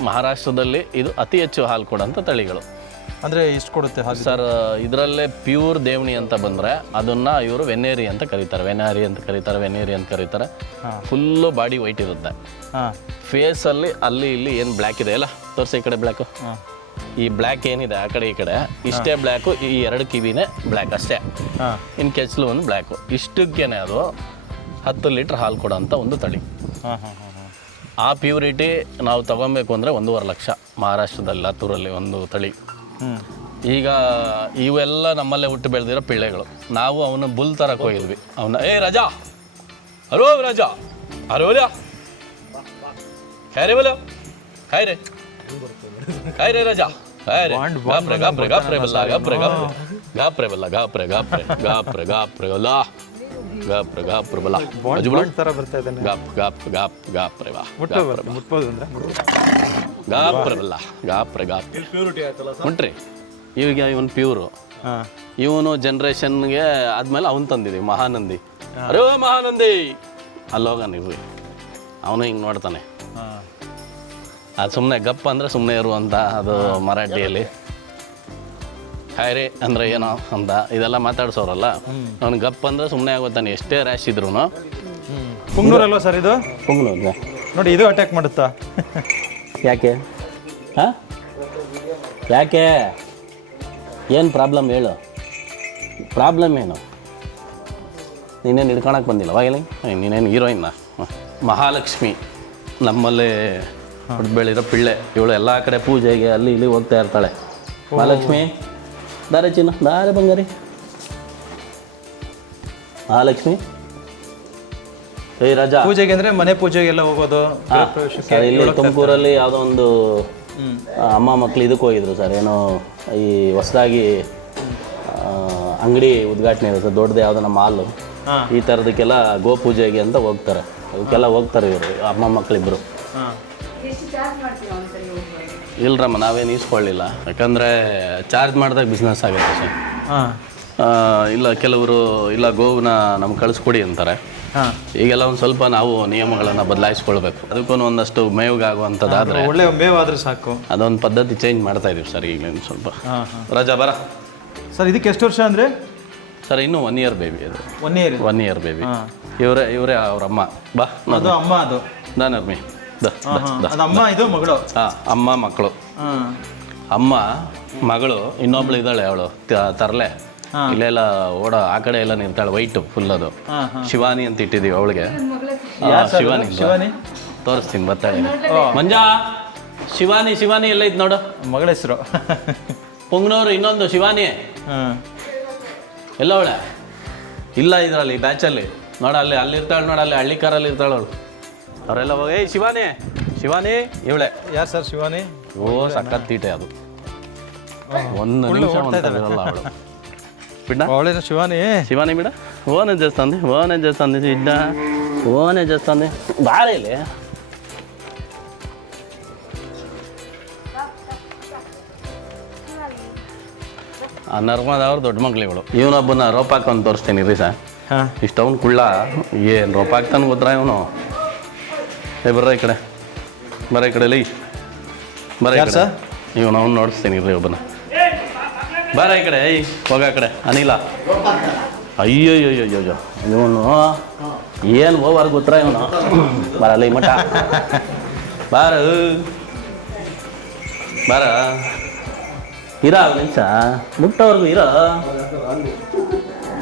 ಮಹಾರಾಷ್ಟ್ರದಲ್ಲಿ ಇದು ಅತಿ ಹೆಚ್ಚು ಹಾಲು ಕೊಡೋಂಥ ತಳಿಗಳು. ಅಂದರೆ ಇಷ್ಟು ಕೊಡುತ್ತೆ ಸರ್. ಇದರಲ್ಲೇ ಪ್ಯೂರ್ ದೇವಣಿ ಅಂತ ಬಂದರೆ ಅದನ್ನು ಇವರು ವೆನೇರಿ ಅಂತ ಕರೀತಾರೆ, ವೆನೇರಿ ಅಂತ ಕರೀತಾರೆ. ಫುಲ್ಲು ಬಾಡಿ ವೈಟ್ ಇರುತ್ತೆ. ಫೇಸಲ್ಲಿ ಅಲ್ಲಿ ಇಲ್ಲಿ ಏನು ಬ್ಲ್ಯಾಕ್ ಇದೆ ಅಲ್ಲ, ತೋರಿಸಿ ಈ ಕಡೆ ಬ್ಲ್ಯಾಕು. ಈ ಬ್ಲ್ಯಾಕ್ ಏನಿದೆ ಆ ಕಡೆ ಈ ಕಡೆ ಇಷ್ಟೇ ಬ್ಲ್ಯಾಕು. ಈ 2 ಕಿವಿನೇ ಬ್ಲ್ಯಾಕ್ ಅಷ್ಟೇ. ಇನ್ನು ಕೆಚ್ಚಲು ಒಂದು ಬ್ಲ್ಯಾಕು. ಇಷ್ಟಕ್ಕೇನೆ ಅದು 10 ಲೀಟ್ರ್ ಹಾಲು ಕೊಡೋಂಥ ಒಂದು ತಳಿ. ಆ ಪ್ಯೂರಿಟಿ ನಾವು ತಗೊಬೇಕು ಅಂದರೆ 1.5 ಲಕ್ಷ ಮಹಾರಾಷ್ಟ್ರದಲ್ಲಿ ಲಾತೂರಲ್ಲಿ ಒಂದು ತಳಿ. ಈಗ ಇವೆಲ್ಲ ನಮ್ಮಲ್ಲೇ ಹುಟ್ಟು ಬೆಳೆದಿರೋ ಪಿಳ್ಳೆಗಳು. ನಾವು ಅವನ ಬುಲ್ ತರಕ್ಕೆ ಹೋಗಿದ್ವಿ. ಅವನ ರಾಜಾ, ಅರೋ ರಾಜಾ, ಅರೋಲ್ಯ ಖೈರೆ ಬೋಲ, ಖೈರೆ ಖೈರೆ ರಾಜಾ, ಖೈರೆ ಗಾಪ್ರೆ ಗಾಪ್ರೆ ಗಾಪ್ರೆ ಬಲ್ಲ, ಗಾಪ್ರೆ ಗಾಪ್ರೆ ಗಾಪ್ರೆ ಬಲ್ಲ, ಗಾಪ್ರೆ ಗಾಪ್ರೆ ಗಾಪ್ರೆ ಗಾಪ್ರೆ ಬಲ್ಲ, ಗಾಪ್ರೆ ಗಾಪ್ರೆ ಬಲ್ಲ, ಥರ ಬರ್ತಾ ಇದೆ. ಗಾಪ್ ಗಾಪ್ ಗಾಪ್ ಗಾಪ್ರೆ ಬಾ, ಮುಟ್ಬೋದು ಅಂದರೆ ಗಾಪ್ರೆ ಬಲ್ಲ, ಗಾಪ್ರೆ ಗಾಪ್ ಉಂಟ್ರಿ. ಈಗ ಇವನು ಪ್ಯೂರು. ಇವನು ಜನ್ರೇಷನ್ಗೆ ಆದ್ಮೇಲೆ ಅವನು ತಂದಿದ್ದೀವಿ ಮಹಾನಂದಿ. ಅರೇ ಮಹಾನಂದಿ ಅಲ್ಲೋಗ ನೀವು, ಅವನು ಹಿಂಗೆ ನೋಡ್ತಾನೆ. ಅದು ಸುಮ್ಮನೆ ಗಪ್ ಅಂದರೆ ಸುಮ್ಮನೆ ಇರುವಂಥ, ಅದು ಮರಾಠಿಯಲ್ಲಿ. ಖೈರೆ ಅಂದರೆ ಏನೋ ಅಂತ ಇದೆಲ್ಲ ಮಾತಾಡ್ಸೋರಲ್ಲ, ಅವ್ನು ಗಪ್ ಅಂದರೆ ಸುಮ್ಮನೆ ಆಗೋತಾನೆ ಎಷ್ಟೇ ರ್ಯಾಶ್ ಇದ್ರು. ಪುಂಗ್ನೂರಲ್ವ ಸರ್ ಇದು? ಪುಂಗ್ನೂರು ನೋಡಿ, ಇದು ಅಟ್ಯಾಕ್ ಮಾಡುತ್ತಾ? ಯಾಕೆ? ಹಾಂ, ಯಾಕೆ? ಏನು ಪ್ರಾಬ್ಲಮ್ ಹೇಳು, ಪ್ರಾಬ್ಲಮ್ ಏನು? ನೀನೇನು ಹಿಡ್ಕೊಳಕ್ಕೆ ಬಂದಿಲ್ಲ ಇಲ್ಲಿ, ನೀನೇನು ಹೀರೋಯಿನ್ನ? ಮಹಾಲಕ್ಷ್ಮಿ ನಮ್ಮಲ್ಲೇ ಹುಟ್ಟು ಬೆಳಿರೋ ಪಿಳ್ಳೆ ಇವಳು. ಎಲ್ಲ ಕಡೆ ಪೂಜೆಗೆ ಅಲ್ಲಿ ಇಲ್ಲಿ ಹೋಗ್ತಾ ಇರ್ತಾಳೆ. ಮಹಾಲಕ್ಷ್ಮಿ ದಾರೆ ಚಿನ್ನ, ದಾರೆ ಬಂಗಾರಿ. ಮಹಾಲಕ್ಷ್ಮಿ ರಾಜಾ ಪೂಜೆಗೆ ಅಂದರೆ ಮನೆ ಪೂಜೆಗೆಲ್ಲ ಹೋಗೋದು. ಇಲ್ಲಿ ತುಮಕೂರಲ್ಲಿ ಯಾವುದೋ ಒಂದು ಅಮ್ಮ ಮಕ್ಳು ಇದಕ್ಕೆ ಹೋಗಿದ್ರು ಸರ್. ಏನೋ ಈ ಹೊಸದಾಗಿ ಅಂಗಡಿ ಉದ್ಘಾಟನೆ ಇರುತ್ತೆ ದೊಡ್ಡದು, ಯಾವುದೋ ನಮ್ಮ ಹಾಲು. ಈ ಥರದಕ್ಕೆಲ್ಲ ಗೋಪೂಜೆಗೆ ಅಂತ ಹೋಗ್ತಾರೆ. ಅದಕ್ಕೆಲ್ಲ ಹೋಗ್ತಾರೆ ಇವರು ಅಮ್ಮ ಮಕ್ಕಳಿಬ್ಬರು. ಇಲ್ರಮ್ಮ, ನಾವೇನು ಈಸ್ಕೊಳ್ಳಿಲ್ಲ. ಯಾಕಂದರೆ ಚಾರ್ಜ್ ಮಾಡಿದಾಗ ಬಿಸ್ನೆಸ್ ಆಗುತ್ತೆ ಸರ್. ಇಲ್ಲ ಕೆಲವರು ಇಲ್ಲ ಗೋವನ್ನ ನಮ್ಗೆ ಕಳಿಸ್ಕೊಡಿ ಅಂತಾರೆ. ಹಾಂ, ಈಗೆಲ್ಲ ಒಂದು ಸ್ವಲ್ಪ ನಾವು ನಿಯಮಗಳನ್ನು ಬದಲಾಯಿಸ್ಕೊಳ್ಬೇಕು. ಅದಕ್ಕೂ ಒಂದಷ್ಟು ಮೇವಿಗಾಗುವಂಥದ್ದಾದರೆ ಒಳ್ಳೆ ಮೇವಾದ್ರೆ ಸಾಕು. ಅದೊಂದು ಪದ್ಧತಿ ಚೇಂಜ್ ಮಾಡ್ತಾ ಇದೀವಿ ಸರ್ ಈಗಲೇ ಸ್ವಲ್ಪ. ಹಾಂ ಹಾಂ. ರಾಜಾ ಬರ ಸರ್ ಇದಕ್ಕೆ ಎಷ್ಟು ವರ್ಷ ಅಂದರೆ? ಸರ್ ಇನ್ನೂ 1 ಇಯರ್ ಬೇಬಿ ಅದು. 1 ಇಯರ್. 1 year baby. ಹಾಂ, ಇವರೇ ಅವ್ರ ಅಮ್ಮ. ಬಾ ಅದು ಅಮ್ಮ, ಅದು ನಾನರ್ಮಿ ಅದು ಅಮ್ಮ, ಇದು ಮಗಳು. ಹಾಂ, ಅಮ್ಮ ಮಕ್ಕಳು. ಹಾಂ, ಅಮ್ಮ ಮಗಳು ಇನ್ನೊಬ್ಳು ಇದ್ದಾಳೆ, ಅವಳು ತರಲೆ ಇಲ್ಲೆಲ್ಲ ಆ ಕಡೆ ಎಲ್ಲ ನಿಂತಾಳೆ, ವೈಟ್ ಫುಲ್ ಅದು. ಶಿವಾನಿ ಅಂತ ಇಟ್ಟಿದ್ದೀವಿ ಅವಳಿಗೆ. ಶಿವಾನಿ ತೋರಿಸ್ತೀನಿ ಬರ್ತಾಳೆ. ಮಂಜಾ ಶಿವಾನಿ ಎಲ್ಲ ಇದ್ ನೋಡು, ಮಗಳ ಹೆಸರು. ಪುಂಗ್ನವ್ರು ಇನ್ನೊಂದು ಶಿವಾನಿ ಎಲ್ಲ ಅವಳೆ ಇಲ್ಲ ಇದ್ರಲ್ಲಿ ಬ್ಯಾಚಲ್ಲಿ ನೋಡ, ಅಲ್ಲಿ ಇರ್ತಾಳೆ ನೋಡ, ಅಲ್ಲಿ ಹಳ್ಳಿ ಕಾರಲ್ಲಿ ಇರ್ತಾಳೆ ಅವಳು. ಅವರೆಲ್ಲ ಹೋಗಿ ಶಿವಾನಿ ಇವಳೆ. ಯಾರು ಸರ್ ಶಿವಾನಿ? ಓ ಸಖತ್ ತೀಟೆ ಅದು, ಒಂದು ನಿಮಿಷ ಇರಲ್ಲ ಅವಳು. ಬಿಡ ಅವಳೇನು ಶಿವಾನಿ ಬಿಡ. ಓನೇ చేస్తుంది ಇದ್ದ ಓನೇ చేస్తుంది ಬಾರೆ ಇಲ್ಲಿ. ಆ ನರ್ಮದವ್ರು ದೊಡ್ಡ ಮಕ್ಳು ಇವಳು. ಇವನೊಬ್ಬನ ರೋಪ್ ಹಾಕೊಂಡು ತೋರಿಸ್ತೀನಿ ರೀ ಸರ್. ಇಷ್ಟವನು ಕುಳ್ಳ, ಏನು ರೋಪ್ ಹಾಕ್ತಾನೆ ಗೊತ್ತಾ ಇವನು. ಬರ್ರ ಈ ಕಡೆ, ಈ ಕಡೆ ಲೈ ಬರ ಸರ್. ಇವನು ಅವ್ನು ನೋಡಿಸ್ತೀನಿ ರೀ ಒಬ್ಬನ. ಬಾರ ಈ ಕಡೆ, ಹೋಗ ಆ ಕಡೆ ಅನಿಲ. ಅಯ್ಯೋ ಇವನು ಏನು ಓವರ್ ಗೊತ್ತಾ ಇವನು. ಬರಲ್ಲ ಈ ಮಠ ಬಾರ ಇರ ನಿಮಿಷ ಮುಟ್ಟವ್ರಿಗೂ ಇರೋ.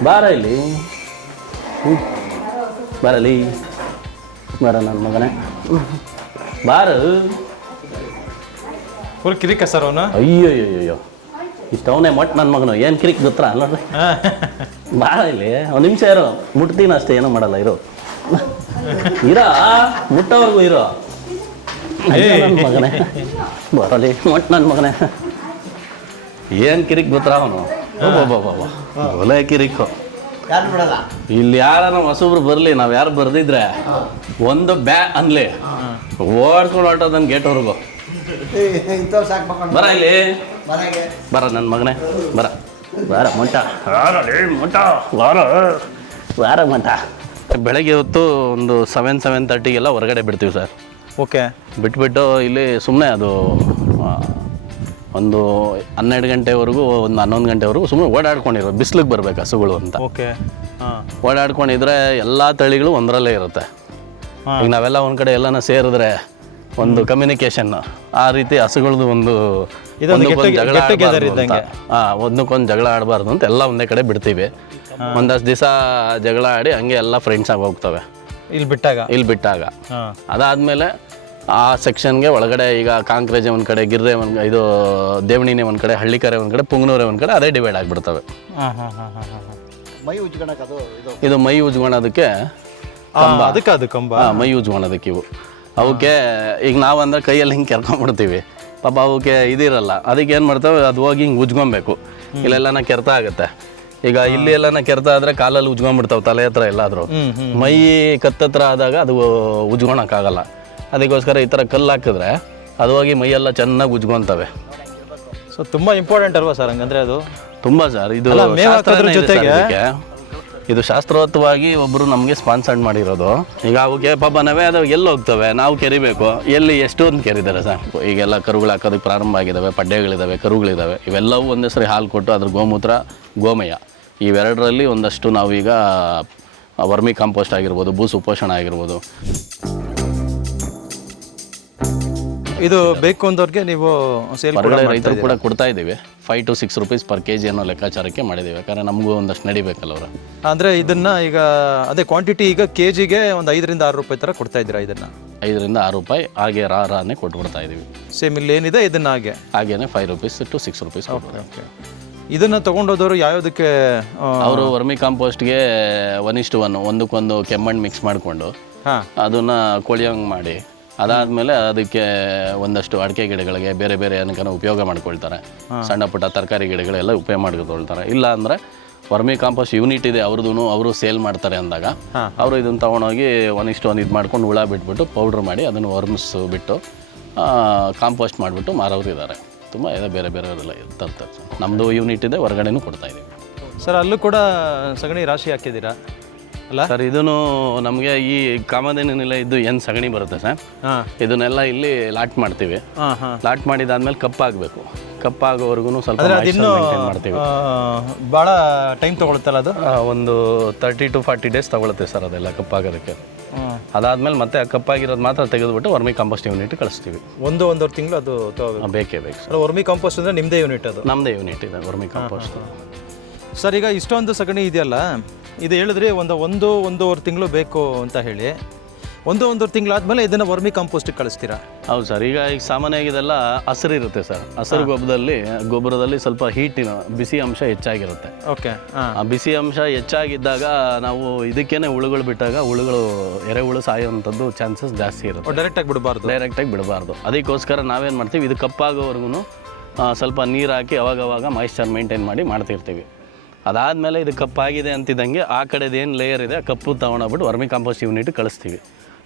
ಬಾರ ಇಲ್ಲಿ ಬರಲಿ, ಬರ ನನ್ನ ಮಗನೇ ಬಾರ. ಫುಲ್ ಕಿರಿಕ ಸರ್ ಅವನು. ಅಯ್ಯೋ ಇಷ್ಟವನೇ ಮಟ್ ನನ್ನ ಮಗನು. ಏನು ಕಿರಿಕ್ ಗೊತ್ತಾ ನೋಡ್ರಿ. ಬಾರ ಇಲ್ಲಿ ಒಂದು ನಿಮಿಷ ಇರೋ, ಮುಟ್ತೀನಿ ಅಷ್ಟೇ, ಏನೂ ಮಾಡಲ್ಲ ಇರೋ. ಮುಟ್ಟವ್ರಿಗೂ ಇರೋ ನನ್ನ ಮಗನೇ. ಬರಲಿ ಮಟ್ ನನ್ನ ಮಗನೇ. ಏನು ಕಿರಿಕ್ ಗೊತ್ತಾ ಅವನು. ಒಲೆ ಕಿರಿಕು. ಇಲ್ಲಿ ಯಾರು ಹೊಸಬ್ರು ಬರಲಿ, ನಾವು ಯಾರು ಬರ್ದಿದ್ರೆ ಒಂದು ಬ್ಯಾ ಅನ್ಲಿ ಓಡಿಸ್ಕೊಂಡು ಹೊರಟೋದನ್ ಗೇಟ್ವರೆಗೂ. ಬರ ಇಲ್ಲಿ ಬರ ನನ್ನ ಮಗನೇ ಬಾರ ಮೊಂಟ ಮೊಂಟ. ಬೆಳಗ್ಗೆ ಹೊತ್ತು ಒಂದು 7-7:30 ಹೊರಗಡೆ ಬಿಡ್ತೀವಿ ಸರ್. ಓಕೆ. ಬಿಟ್ಬಿಟ್ಟು ಇಲ್ಲಿ ಸುಮ್ಮನೆ ಅದು ಒಂದು 12 ಗಂಟೆವರೆಗೂ, ಒಂದು 11 ಗಂಟೆವರೆಗೂ ಸುಮ್ಮನೆ ಓಡಾಡ್ಕೊಂಡಿರೋ, ಬಿಸಿಲಿಗೆ ಬರ್ಬೇಕು ಹಸುಗಳು ಅಂತ. ಓಕೆ. ಓಡಾಡ್ಕೊಂಡಿದ್ರೆ ಎಲ್ಲ ತಳಿಗಳು ಒಂದರಲ್ಲೇ ಇರುತ್ತೆ. ಈಗ ನಾವೆಲ್ಲ ಒಂದು ಕಡೆ ಎಲ್ಲನ ಸೇರಿದ್ರೆ ಒಂದು ಕಮ್ಯುನಿಕೇಶನ್, ಆ ರೀತಿ ಹಸುಗಳದ್ದು ಒಂದು ಒಂದಕ್ಕೊಂದು ಜಗಳ ಆಡಬಾರ್ದು ಅಂತ ಎಲ್ಲ ಒಂದೇ ಕಡೆ ಬಿಡ್ತೀವಿ. ಒಂದಷ್ಟು ದಿವಸ ಜಗಳ ಆಡಿ ಹಂಗೆ ಎಲ್ಲ ಫ್ರೆಂಡ್ಸ್ ಆಗಿ ಹೋಗ್ತವೆ ಇಲ್ಲಿ ಬಿಟ್ಟಾಗ. ಅದಾದಮೇಲೆ ಆ ಸೆಕ್ಷನ್ಗೆ ಒಳಗಡೆ ಈಗ ಕಾಂಕ್ರೇಜೆ ಒಂದು ಕಡೆ, ಗಿರ್ರೆ ಒಂದು, ಇದು ದೇವಣಿನೇ ಒಂದು ಕಡೆ, ಹಳ್ಳಿಕರೆ ಒಂದು ಕಡೆ, ಪುಂಗನೂರೆ ಒಂದು ಕಡೆ, ಅದೇ ಡಿವೈಡ್ ಆಗಿಬಿಡ್ತವೆ. ಇದು ಮೈ ಉಜ್ಕೊಳೋದಕ್ಕೆ ಮೈ ಉಜ್ಕೊಳೋದಕ್ಕೆ ಇವು. ಅವಕ್ಕೆ ಈಗ ನಾವು ಅಂದ್ರೆ ಕೈಯಲ್ಲಿ ಹಿಂಗೆ ಕೆರ್ಕೊಂಡ್ಬಿಡ್ತೀವಿ, ಪಾಪ ಅವಕ್ಕೆ ಇದಿರಲ್ಲ. ಅದಕ್ಕೆ ಏನು ಮಾಡ್ತವೆ, ಅದು ಹೋಗಿ ಹಿಂಗೆ ಉಜ್ಕೊಬೇಕು. ಇಲ್ಲೆಲ್ಲನ ಕೆರ್ತ ಆಗುತ್ತೆ. ಈಗ ಇಲ್ಲಿ ಎಲ್ಲನ ಕೆರ್ತ ಆದರೆ ಕಾಲಲ್ಲಿ ಉಜ್ಕೊಂಡ್ಬಿಡ್ತಾವೆ, ತಲೆ ಹತ್ರ ಎಲ್ಲಾದರೂ. ಮೈ ಕತ್ತತ್ರ ಆದಾಗ ಅದು ಉಜ್ಕೊಳಕ್ಕಾಗಲ್ಲ. ಅದಕ್ಕೋಸ್ಕರ ಈ ಥರ ಕಲ್ಲು ಹಾಕಿದ್ರೆ ಅದು ಹೋಗಿ ಮೈಯೆಲ್ಲ ಚೆನ್ನಾಗಿ ಉಜ್ಕೊಂತವೆ. ಸೊ ತುಂಬ ಇಂಪಾರ್ಟೆಂಟ್ ಅಲ್ವಾ ಸರ್ ಹಂಗಂದ್ರೆ ಅದು? ತುಂಬ ಸರ್. ಇದು ಜೊತೆಗೆ ಇದು ಶಾಸ್ತ್ರೋಕ್ತವಾಗಿ ಒಬ್ಬರು ನಮಗೆ ಸ್ಪಾನ್ಸರ್ಡ್ ಮಾಡಿರೋದು. ಈಗ ಅವಕ್ಕೆ ಪಾಪ ನಾವೇ ಅದು ಎಲ್ಲಿ ಹೋಗ್ತವೆ, ನಾವು ಕೆರಿಬೇಕು. ಎಲ್ಲಿ ಎಷ್ಟೊಂದು ಕೆರಿದ್ದಾರೆ ಸರ್. ಈಗೆಲ್ಲ ಕರುಗಳು ಹಾಕೋದಕ್ಕೆ ಪ್ರಾರಂಭ ಆಗಿದ್ದಾವೆ, ಪಡ್ಡೆಗಳಿದ್ದಾವೆ, ಕರುಗಳಿದ್ದಾವೆ. ಇವೆಲ್ಲವೂ ಒಂದೇ ಸರಿ ಹಾಲು ಕೊಟ್ಟು ಅದ್ರ ಗೋಮೂತ್ರ, ಗೋಮಯ ಇವೆರಡರಲ್ಲಿ ಒಂದಷ್ಟು ನಾವೀಗ ವರ್ಮಿ ಕಾಂಪೋಸ್ಟ್ ಆಗಿರ್ಬೋದು, ಭೂ ಸುಪೋಷಣ ಆಗಿರ್ಬೋದು. ಇದು ಬೇಕು ಅಂದವ್ರಿಗೆ ನೀವು ಸೇಲ್ ರೈತರು ಕೂಡ ಕೊಡ್ತಾ ಇದ್ದೀವಿ. 5 to 6 rupees per kg ಅನ್ನೋ ಲೆಕ್ಕಾಚಾರಕ್ಕೆ ಮಾಡಿದ್ದೀವಿ. ಯಾಕಂದರೆ ನಮಗೂ ಒಂದಷ್ಟು ನಡಿಬೇಕಲ್ಲ ಅವರು. ಅಂದರೆ ಇದನ್ನು ಈಗ ಅದೇ ಕ್ವಾಂಟಿಟಿ ಈಗ ಕೆಜಿಗೆ ಒಂದು 5-6 ರೂಪಾಯಿ ಥರ ಕೊಡ್ತಾ ಇದ್ದೀರಾ? ಇದನ್ನು 5-6 ರೂಪಾಯಿ ಹಾಗೆ ರಾನೇ ಕೊಟ್ಬಿಡ್ತಾ ಇದ್ದೀವಿ. ಸೇಮ್ ಇಲ್ಲಿ ಏನಿದೆ ಇದನ್ನು ಹಾಗೇನೆ 5 rupees to 6 rupees. ಓಕೆ. ಇದನ್ನು ತೊಗೊಂಡೋದವರು ಯಾವ್ದಕ್ಕೆ? ಅವರು ವರ್ಮಿ ಕಾಂಪೋಸ್ಟ್ಗೆ 1:1 ಒಂದಕ್ಕೊಂದು ಕೆಮ್ಮಣ್ಣು ಮಿಕ್ಸ್ ಮಾಡಿಕೊಂಡು ಅದನ್ನು ಕೊಳಿಯಂಗೆ ಮಾಡಿ, ಅದಾದಮೇಲೆ ಅದಕ್ಕೆ ಒಂದಷ್ಟು ಅಡಿಕೆ ಗಿಡಗಳಿಗೆ ಬೇರೆ ಬೇರೆ ಏನಕ್ಕೆ ಉಪಯೋಗ ಮಾಡ್ಕೊಳ್ತಾರೆ. ಸಣ್ಣ ಪುಟ್ಟ ತರಕಾರಿ ಗಿಡಗಳೆಲ್ಲ ಉಪಯೋಗ ಮಾಡ್ಕೊಳ್ತಾರೆ. ಇಲ್ಲ ಅಂದರೆ ವರ್ಮಿ ಕಾಂಪೋಸ್ಟ್ ಯೂನಿಟ್ ಇದೆ ಅವ್ರದ್ದು, ಅವರು ಸೇಲ್ ಮಾಡ್ತಾರೆ ಅಂದಾಗ ಅವರು ಇದನ್ನು ತೊಗೊಂಡೋಗಿ 1:1 ಇದು ಮಾಡ್ಕೊಂಡು ಹುಳ ಬಿಟ್ಬಿಟ್ಟು ಪೌಡ್ರ್ ಮಾಡಿ ಅದನ್ನು ವರ್ಮಿಸ್ಬಿಟ್ಟು ಕಾಂಪೋಸ್ಟ್ ಮಾಡಿಬಿಟ್ಟು ಮಾರೋರು ಇದ್ದಾರೆ. ತುಂಬ ಇದೆ, ಬೇರೆ ಬೇರೆಯವರೆಲ್ಲ ತರ್ತಾರೆ. ನಮ್ಮದು ಯೂನಿಟ್ ಇದೆ, ಹೊರಗಡೆನೂ ಕೊಡ್ತಾಯಿದ್ದೀವಿ. ಸರ್ ಅಲ್ಲೂ ಕೂಡ ಸಗಣಿ ರಾಶಿ ಹಾಕಿದ್ದೀರಾ ಅಲ್ಲ ಸರ್ ಇದೂ ನಮಗೆ ಈ ಕಾಮಧೇನಿನೆಲ್ಲ ಇದು ಏನು ಸಗಣಿ ಬರುತ್ತೆ ಸರ್, ಹಾಂ ಇದನ್ನೆಲ್ಲ ಇಲ್ಲಿ ಲಾಟ್ ಮಾಡ್ತೀವಿ. ಹಾಂ ಹಾಂ ಲಾಟ್ ಮಾಡಿದಾದ್ಮೇಲೆ ಕಪ್ಪಾಗಬೇಕು. ಕಪ್ಪಾಗೋವರೆಗೂ ಸ್ವಲ್ಪ ಅದಿನ್ನೂ ಮೇಂಟೈನ್ ಮಾಡ್ತೀವಿ. ಭಾಳ ಟೈಮ್ ತೊಗೊಳುತ್ತಲ್ಲ ಅದು? ಒಂದು 30 to 40 ಡೇಸ್ ತಗೊಳುತ್ತೆ ಸರ್ ಅದೆಲ್ಲ ಕಪ್ಪಾಗೋದಕ್ಕೆ. ಅದಾದಮೇಲೆ ಮತ್ತೆ ಕಪ್ಪಾಗಿರೋದು ಮಾತ್ರ ತೆಗೆದುಬಿಟ್ಟು ವರ್ಮಿ ಕಾಂಪೋಸ್ಟ್ ಯೂನಿಟ್ ಕಳಿಸ್ತೀವಿ. ಒಂದೂವರೆ ತಿಂಗಳು ಅದು ತಗೋಬೇಕು. ಬೇಕೇ ಬೇಕು ಸರ್. ವರ್ಮಿ ಕಾಂಪೋಸ್ಟ್ ಅಂದರೆ ನಿಮ್ಮದೇ ಯೂನಿಟ್ ಅದು? ನಮ್ಮದೇ ಯೂನಿಟ್ ಇದೆ ವರ್ಮಿ ಕಾಂಪೋಸ್ಟ್. ಸರ್ ಈಗ ಇಷ್ಟೊಂದು ಸಗಣಿ ಇದೆಯಲ್ಲ, ಇದು ಹೇಳಿದ್ರಿ ಒಂದೂವರೆ ತಿಂಗಳು ಬೇಕು ಅಂತ ಹೇಳಿ, ಒಂದೂವರೆ ತಿಂಗಳಾದ್ಮೇಲೆ ಇದನ್ನು ವರ್ಮಿ ಕಾಂಪೋಸ್ಟಿಗೆ ಕಳಿಸ್ತೀರಾ? ಹೌದು ಸರ್. ಈಗ ಸಾಮಾನ್ಯವಾಗಿ ಇದೆಲ್ಲ ಹಸಿರು ಇರುತ್ತೆ ಸರ್. ಹಸಿರು ಗೊಬ್ಬರದಲ್ಲಿ ಸ್ವಲ್ಪ ಹೀಟಿನ ಬಿಸಿ ಅಂಶ ಹೆಚ್ಚಾಗಿರುತ್ತೆ. ಓಕೆ. ಆ ಬಿಸಿ ಅಂಶ ಹೆಚ್ಚಾಗಿದ್ದಾಗ ನಾವು ಇದಕ್ಕೇನೆ ಹುಳುಗಳು ಬಿಟ್ಟಾಗ ಹುಳುಗಳು ಎರೆಹುಳು ಸಾಯುವಂಥದ್ದು ಚಾನ್ಸಸ್ ಜಾಸ್ತಿ ಇರುತ್ತೆ. ಡೈರೆಕ್ಟಾಗಿ ಬಿಡಬಾರ್ದು. ಅದಕ್ಕೋಸ್ಕರ ನಾವೇನು ಮಾಡ್ತೀವಿ, ಇದು ಕಪ್ಪಾಗೋವರೆಗೂ ಸ್ವಲ್ಪ ನೀರು ಹಾಕಿ ಅವಾಗವಾಗ ಮಾಯಿಶ್ಚರ್ ಮೇಂಟೈನ್ ಮಾಡಿ ಮಾಡ್ತಿರ್ತೀವಿ. ಅದಾದಮೇಲೆ ಇದು ಕಪ್ಪಾಗಿದೆ ಅಂತಿದ್ದಂಗೆ ಆ ಕಡೆದು ಏನು ಲೇಯರ್ ಇದೆ ಆ ಕಪ್ಪು ತೊಗೊಂಡೋಗ್ಬಿಟ್ಟು ವರ್ಮಿ ಕಾಂಪೋಸ್ಟ್ ಯೂನಿಟ್ ಕಳಿಸ್ತೀವಿ.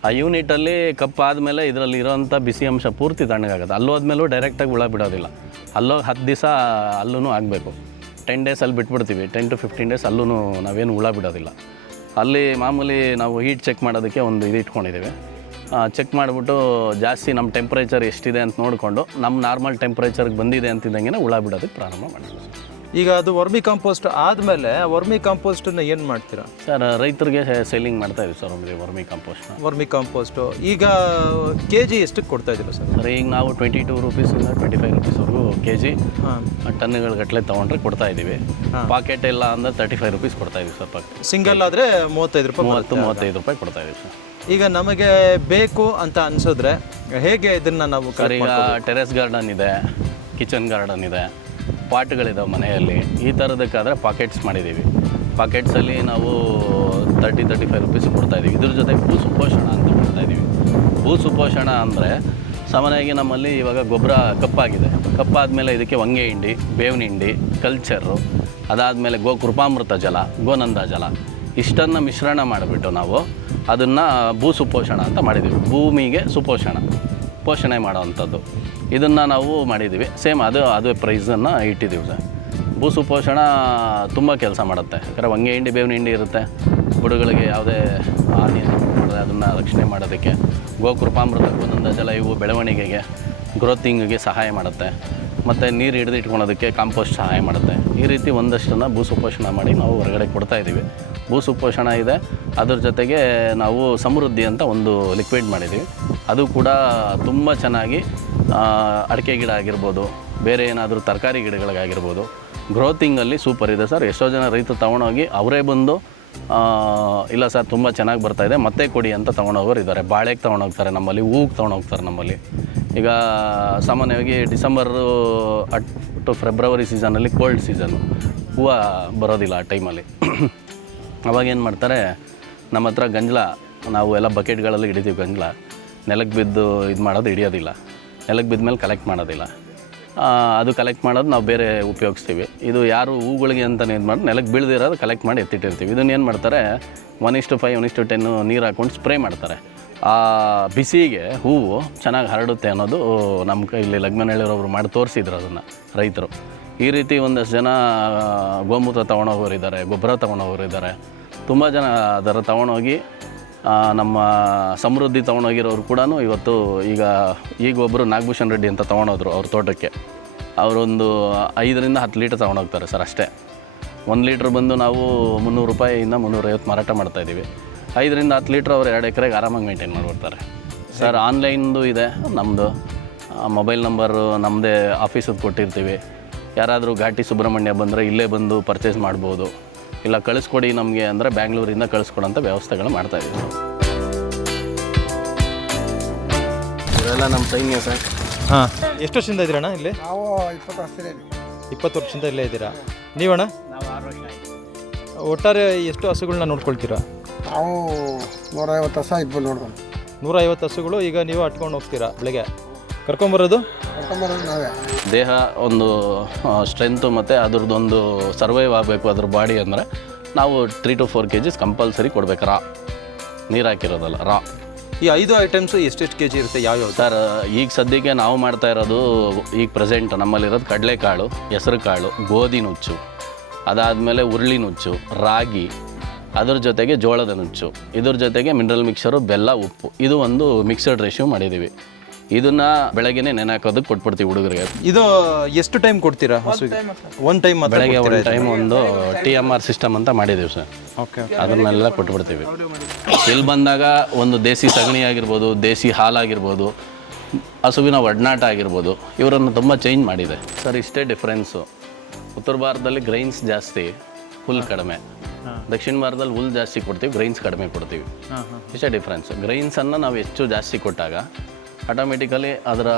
ಆ ಯೂನಿಟಲ್ಲಿ ಕಪ್ಪಾದಮೇಲೆ ಇದರಲ್ಲಿ ಇರೋವಂಥ ಬಿಸಿ ಅಂಶ ಪೂರ್ತಿ ತಣ್ಣಗಾಗುತ್ತೆ. ಅಲ್ಲೋದ್ಮೇಲೂ ಡೈರೆಕ್ಟಾಗಿ ಹುಳ ಬಿಡೋದಿಲ್ಲ. ಅಲ್ಲೋಗಿ 10 ದಿವಸ ಅಲ್ಲೂ ಆಗಬೇಕು. 10 ಡೇಸ್ ಅಲ್ಲಿ ಬಿಟ್ಬಿಡ್ತೀವಿ. 10 to 15 ಡೇಸ್ ಅಲ್ಲೂ ನಾವೇನು ಹುಳ ಬಿಡೋದಿಲ್ಲ. ಅಲ್ಲಿ ಮಾಮೂಲಿ ನಾವು ಹೀಟ್ ಚೆಕ್ ಮಾಡೋದಕ್ಕೆ ಒಂದು ಇದು ಇಟ್ಕೊಂಡಿದ್ದೀವಿ. ಚೆಕ್ ಮಾಡಿಬಿಟ್ಟು ಜಾಸ್ತಿ ನಮ್ಮ ಟೆಂಪ್ರೇಚರ್ ಎಷ್ಟಿದೆ ಅಂತ ನೋಡಿಕೊಂಡು ನಮ್ಮ ನಾರ್ಮಲ್ ಟೆಂಪ್ರೇಚರ್ಗೆ ಬಂದಿದೆ ಅಂತಿದ್ದಂಗೆ ಹುಳ ಬಿಡೋದಕ್ಕೆ ಪ್ರಾರಂಭ ಮಾಡ್ತೀವಿ. ಈಗ ಅದು ವರ್ಮಿ ಕಾಂಪೋಸ್ಟ್ ಆದಮೇಲೆ ವರ್ಮಿ ಕಾಂಪೋಸ್ಟನ್ನು ಏನು ಮಾಡ್ತೀರಾ ಸರ್? ರೈತರಿಗೆ ಸೇಲಿಂಗ್ ಮಾಡ್ತಾ ಇದ್ದೀವಿ ಸರ್ ವರ್ಮಿ ಕಾಂಪೋಸ್ಟು. ಈಗ ಕೆ ಜಿ ಎಷ್ಟಕ್ಕೆ ಕೊಡ್ತಾ ಇದ್ದೀರಾ ಸರ್? ಸರ್ ಈಗ ನಾವು 22 ರೂಪೀಸಿಂದ 25 ರೂಪೀಸ್ವರೆಗೂ ಕೆ ಜಿ ಟನ್ನುಗಳ ಗಟ್ಟಲೆ ತೊಗೊಂಡ್ರೆ ಕೊಡ್ತಾ ಇದ್ದೀವಿ. ಪಾಕೆಟ್ ಎಲ್ಲ ಅಂದರೆ 35 ರೂಪೀಸ್ ಕೊಡ್ತಾ ಇದ್ದೀವಿ ಸರ್. ಸಿಂಗಲ್ ಆದರೆ 35 ರೂಪಾಯಿ, 30-35 ರೂಪಾಯಿ ಕೊಡ್ತಾ ಇದ್ದೀವಿ ಸರ್. ಈಗ ನಮಗೆ ಬೇಕು ಅಂತ ಅನಿಸಿದ್ರೆ ಹೇಗೆ ಇದನ್ನು ನಾವು? ಸರ್ ಈಗ ಟೆರೆಸ್ ಗಾರ್ಡನ್ ಇದೆ, ಕಿಚನ್ ಗಾರ್ಡನ್ ಇದೆ, ಪಾಟ್ಗಳಿದಾವೆ ಮನೆಯಲ್ಲಿ. ಈ ಥರದಕ್ಕಾದರೆ ಪಾಕೆಟ್ಸ್ ಮಾಡಿದ್ದೀವಿ. ಪಾಕೆಟ್ಸಲ್ಲಿ ನಾವು 30-35 ರೂಪೀಸ್ ಕೊಡ್ತಾಯಿದ್ದೀವಿ. ಇದ್ರ ಜೊತೆಗೆ ಭೂ ಸುಪೋಷಣ ಅಂತ ಕೊಡ್ತಾಯಿದ್ದೀವಿ. ಭೂ ಸುಪೋಷಣ ಅಂದರೆ ಸಾಮಾನ್ಯವಾಗಿ ನಮ್ಮಲ್ಲಿ ಇವಾಗ ಗೊಬ್ಬರ ಕಪ್ಪಾದಮೇಲೆ ಇದಕ್ಕೆ ಹೊಂಗೆ ಹಿಂಡಿ, ಬೇವಿನ ಹಿಂಡಿ, ಕಲ್ಚರು, ಅದಾದಮೇಲೆ ಕೃಪಾಮೃತ ಜಲ, ಗೋನಂದ ಜಲ ಇಷ್ಟನ್ನು ಮಿಶ್ರಣ ಮಾಡಿಬಿಟ್ಟು ನಾವು ಅದನ್ನು ಭೂ ಸುಪೋಷಣ ಅಂತ ಮಾಡಿದ್ದೀವಿ. ಭೂಮಿಗೆ ಪೋಷಣೆ ಮಾಡೋವಂಥದ್ದು ಇದನ್ನು ನಾವು ಮಾಡಿದ್ದೀವಿ. ಸೇಮ್ ಅದೇ ಪ್ರೈಸನ್ನು ಇಟ್ಟಿದ್ದೀವಿ ಸರ್. ಭೂ ಸುಪೋಷಣ ತುಂಬ ಕೆಲಸ ಮಾಡುತ್ತೆ. ಯಾಕಂದರೆ ಹೊಂಗೆ ಹಿಂಡಿ, ಬೇವಿನ ಹಿಂಡಿ ಇರುತ್ತೆ. ಬುಡಗಳಿಗೆ ಯಾವುದೇ ಹಾನಿಯನ್ನು ಮಾಡಿದ್ರೆ ಅದನ್ನು ರಕ್ಷಣೆ ಮಾಡೋದಕ್ಕೆ ಕೃಪಾಮೃತ, ಗೋನಂದ ಜಲ ಇವು ಬೆಳವಣಿಗೆಗೆ, ಗ್ರೋತಿಂಗಿಗೆ ಸಹಾಯ ಮಾಡುತ್ತೆ. ಮತ್ತು ನೀರು ಹಿಡಿದಿಟ್ಕೊಳೋದಕ್ಕೆ ಕಾಂಪೋಸ್ಟ್ ಸಹಾಯ ಮಾಡುತ್ತೆ. ಈ ರೀತಿ ಒಂದಷ್ಟನ್ನು ಭೂ ಸುಪೋಷಣ ಮಾಡಿ ನಾವು ಹೊರಗಡೆ ಕೊಡ್ತಾಯಿದ್ದೀವಿ. ಭೂ ಸುಪೋಷಣ ಇದೆ. ಅದ್ರ ಜೊತೆಗೆ ನಾವು ಸಮೃದ್ಧಿ ಅಂತ ಒಂದು ಲಿಕ್ವಿಡ್ ಮಾಡಿದ್ದೀವಿ. ಅದು ಕೂಡ ತುಂಬ ಚೆನ್ನಾಗಿ ಅಡಿಕೆ ಗಿಡ ಆಗಿರ್ಬೋದು, ಬೇರೆ ಏನಾದರೂ ತರಕಾರಿ ಗಿಡಗಳಿಗಾಗಿರ್ಬೋದು, ಗ್ರೋತಿಂಗಲ್ಲಿ ಸೂಪರ್ ಇದೆ ಸರ್. ಎಷ್ಟೋ ಜನ ರೈತರು ತೊಗೊಂಡೋಗಿ ಅವರೇ ಬಂದು ಇಲ್ಲ ಸರ್ ತುಂಬ ಚೆನ್ನಾಗಿ ಬರ್ತಾಯಿದೆ ಮತ್ತೆ ಕೊಡಿ ಅಂತ ತೊಗೊಂಡೋಗೋರು ಇದ್ದಾರೆ. ಬಾಳೆಗೆ ತೊಗೊಂಡೋಗ್ತಾರೆ ನಮ್ಮಲ್ಲಿ, ಹೂಗೆ ತೊಗೊಂಡೋಗ್ತಾರೆ ನಮ್ಮಲ್ಲಿ. ಈಗ ಸಾಮಾನ್ಯವಾಗಿ ಡಿಸೆಂಬರು ಟು ಫೆಬ್ರವರಿ ಸೀಸನಲ್ಲಿ ಕೋಲ್ಡ್ ಸೀಸನ್ನು, ಹೂವು ಬರೋದಿಲ್ಲ ಆ ಟೈಮಲ್ಲಿ. ಅವಾಗೇನು ಮಾಡ್ತಾರೆ, ನಮ್ಮ ಹತ್ರ ಗಂಜಲ ನಾವು ಎಲ್ಲ ಬಕೆಟ್ಗಳಲ್ಲಿ ಹಿಡಿತೀವಿ. ಗಂಜಲ ನೆಲಕ್ಕೆ ಬಿದ್ದು ಇದು ಮಾಡೋದು ಹಿಡಿಯೋದಿಲ್ಲ. ನೆಲಕ್ಕೆ ಬಿದ್ದ ಮೇಲೆ ಕಲೆಕ್ಟ್ ಮಾಡೋದಿಲ್ಲ. ಅದು ಕಲೆಕ್ಟ್ ಮಾಡೋದು ನಾವು ಬೇರೆ ಉಪಯೋಗಿಸ್ತೀವಿ. ಇದು ಯಾರು ಹೂಗಳಿಗೆ ಅಂತಲೇ ಇದು ಮಾಡಿ ನೆಲಕ್ಕೆ ಬೀಳ್ದಿರೋದು ಕಲೆಕ್ಟ್ ಮಾಡಿ ಎತ್ತಿಟ್ಟಿರ್ತೀವಿ. ಇದನ್ನು ಏನು ಮಾಡ್ತಾರೆ, 1:5, 1:10 ನೀರು ಹಾಕ್ಕೊಂಡು ಸ್ಪ್ರೇ ಮಾಡ್ತಾರೆ. ಆ ಬಿಸಿಗೆ ಹೂವು ಚೆನ್ನಾಗಿ ಹರಡುತ್ತೆ ಅನ್ನೋದು ನಮ್ಮ ಇಲ್ಲಿ ಲಗ್ಮನಹಳ್ಳಿಯವ್ರೊಬ್ರು ಮಾಡಿ ತೋರಿಸಿದ್ರು ಅದನ್ನು ರೈತರು. ಈ ರೀತಿ ಒಂದಷ್ಟು ಜನ ಗೋಮೂತ್ರ ತೊಗೊಂಡೋಗೋರಿದ್ದಾರೆ, ಗೊಬ್ಬರ ತೊಗೊಂಡೋಗೋರಿದ್ದಾರೆ. ತುಂಬ ಜನ ಅದರ ತೊಗೊಂಡೋಗಿ ನಮ್ಮ ಸಮೃದ್ಧಿ ತೊಗೊಂಡೋಗಿರೋರು ಕೂಡ ಇವತ್ತು ಈಗ ಒಬ್ಬರು ನಾಗಭೂಷಣ್ ರೆಡ್ಡಿ ಅಂತ ತೊಗೊಂಡೋದ್ರು ಅವ್ರ ತೋಟಕ್ಕೆ. ಅವರೊಂದು 5-10 ಲೀಟ್ರ್ ತೊಗೊಂಡೋಗ್ತಾರೆ ಸರ್ ಅಷ್ಟೇ. 1 ಲೀಟ್ರ್ ಬಂದು ನಾವು 300 ರೂಪಾಯಿಯಿಂದ 350 ಮಾರಾಟ ಮಾಡ್ತಾಯಿದ್ದೀವಿ. 5-10 ಲೀಟ್ರ್ ಅವ್ರು 2 ಎಕರೆಗೆ ಆರಾಮಾಗಿ ಮೇಂಟೈನ್ ಮಾಡಿಬಿಡ್ತಾರೆ ಸರ್. ಆನ್ಲೈನ್ದು ಇದೆ ನಮ್ಮದು, ಮೊಬೈಲ್ ನಂಬರು ನಮ್ಮದೇ ಆಫೀಸದ್ದು ಕೊಟ್ಟಿರ್ತೀವಿ. ಯಾರಾದರೂ ಘಾಟಿ ಸುಬ್ರಹ್ಮಣ್ಯ ಬಂದರೆ ಇಲ್ಲೇ ಬಂದು ಪರ್ಚೇಸ್ ಮಾಡ್ಬೋದು. ಇಲ್ಲ ಕಳಿಸ್ಕೊಡಿ ನಮಗೆ ಅಂದರೆ ಬ್ಯಾಂಗ್ಳೂರಿಂದ ಕಳಿಸ್ಕೊಡೋಂಥ ವ್ಯವಸ್ಥೆಗಳು ಮಾಡ್ತಾಯಿದ್ದೀವಿ. ಇವರೆಲ್ಲ ನಮ್ಮ ಸೈನ್ಯ ಸರ್. ಹಾಂ, ಎಷ್ಟು ವರ್ಷದಿಂದ ಇದ್ದೀರಣ್ಣ ಇಲ್ಲಿ? ನಾವು 20 ವರ್ಷದಿಂದ 20 ವರ್ಷದಿಂದ ಇಲ್ಲೇ ಇದ್ದೀರಾ. ನೀವಣ್ಣ? ನಾವು 6 ವರ್ಷ ಆಯಿತು. ಒಟ್ಟಾರೆ ಎಷ್ಟು ಹಸುಗಳನ್ನ ನೋಡ್ಕೊಳ್ತೀರಾ? ನಾವು 150 ಹಸ ಇಬ್ಬರು ನೋಡ್ಕೊಂಡು. 150 ಹಸುಗಳು ಈಗ ನೀವು ಅಟ್ಕೊಂಡು ಹೋಗ್ತೀರಾ ಬೆಳಗ್ಗೆ ಕರ್ಕೊಂಬರೋದು? ಕರ್ಕೊಂಬರೋದು ನಾವೇ. ದೇಹ ಒಂದು ಸ್ಟ್ರೆಂತು ಮತ್ತು ಅದ್ರದ್ದೊಂದು ಸರ್ವೈವ್ ಆಗಬೇಕು ಅದ್ರ ಬಾಡಿ ಅಂದರೆ ನಾವು 3 to 4 kgs ಕಂಪಲ್ಸರಿ ಕೊಡಬೇಕು. ನೀರು ಹಾಕಿರೋದಲ್ಲ, ಈ 5 ಐಟಮ್ಸು ಎಷ್ಟೆಷ್ಟು ಕೆ ಜಿ ಇರುತ್ತೆ? ಯಾವ್ಯಾವ ಸರ್? ಈಗ ಸದ್ಯಕ್ಕೆ ನಾವು ಮಾಡ್ತಾ ಇರೋದು, ಈಗ ಪ್ರೆಸೆಂಟ್ ನಮ್ಮಲ್ಲಿರೋದು ಕಡಲೆಕಾಳು, ಹೆಸರು ಕಾಳು, ಗೋಧಿ ನುಚ್ಚು, ಅದಾದಮೇಲೆ ಉರುಳಿ ನುಚ್ಚು, ರಾಗಿ, ಅದ್ರ ಜೊತೆಗೆ ಜೋಳದ ನುಚ್ಚು, ಇದ್ರ ಜೊತೆಗೆ ಮಿನರಲ್ ಮಿಕ್ಸರು, ಬೆಲ್ಲ, ಉಪ್ಪು, ಇದು ಒಂದು ಮಿಕ್ಸಡ್ ರೇಷಿಯೋ ಮಾಡಿದ್ದೀವಿ. ಇದನ್ನು ಬೆಳಗ್ಗೆನೇ ನೆನೆ ಹಾಕೋದಕ್ಕೆ ಕೊಟ್ಬಿಡ್ತೀವಿ ಹುಡುಗರಿಗೆ. ಇದು ಎಷ್ಟು ಟೈಮ್ ಕೊಡ್ತೀರಾ ಹಸುಗೆ? ಒನ್ ಟೈಮ್ ಬೆಳಗ್ಗೆ ಒಂದು ಟೈಮ್ ಒಂದು TMR ಸಿಸ್ಟಮ್ ಅಂತ ಮಾಡಿದ್ದೀವಿ ಸರ್. ಓಕೆ. ಅದನ್ನೆಲ್ಲ ಕೊಟ್ಬಿಡ್ತೀವಿ. ಇಲ್ಲಿ ಬಂದಾಗ ಒಂದು ದೇಸಿ ಸಗಣಿ ಆಗಿರ್ಬೋದು, ದೇಸಿ ಹಾಲಾಗಿರ್ಬೋದು, ಹಸುವಿನ ಒಡನಾಟ ಆಗಿರ್ಬೋದು, ಇವರನ್ನು ತುಂಬ ಚೇಂಜ್ ಮಾಡಿದೆ ಸರ್. ಇಷ್ಟೇ ಡಿಫ್ರೆನ್ಸು. ಉತ್ತರ ಭಾರತದಲ್ಲಿ ಗ್ರೈನ್ಸ್ ಜಾಸ್ತಿ, ಹುಲ್ ಕಡಿಮೆ. ದಕ್ಷಿಣ ಭಾರತದಲ್ಲಿ ಹುಲ್ ಜಾಸ್ತಿ ಕೊಡ್ತೀವಿ, ಗ್ರೈನ್ಸ್ ಕಡಿಮೆ ಕೊಡ್ತೀವಿ. ಇಷ್ಟೇ ಡಿಫ್ರೆನ್ಸ್. ಗ್ರೈನ್ಸನ್ನು ನಾವು ಹೆಚ್ಚು ಜಾಸ್ತಿ ಕೊಟ್ಟಾಗ ಆಟೋಮೆಟಿಕಲಿ ಅದರ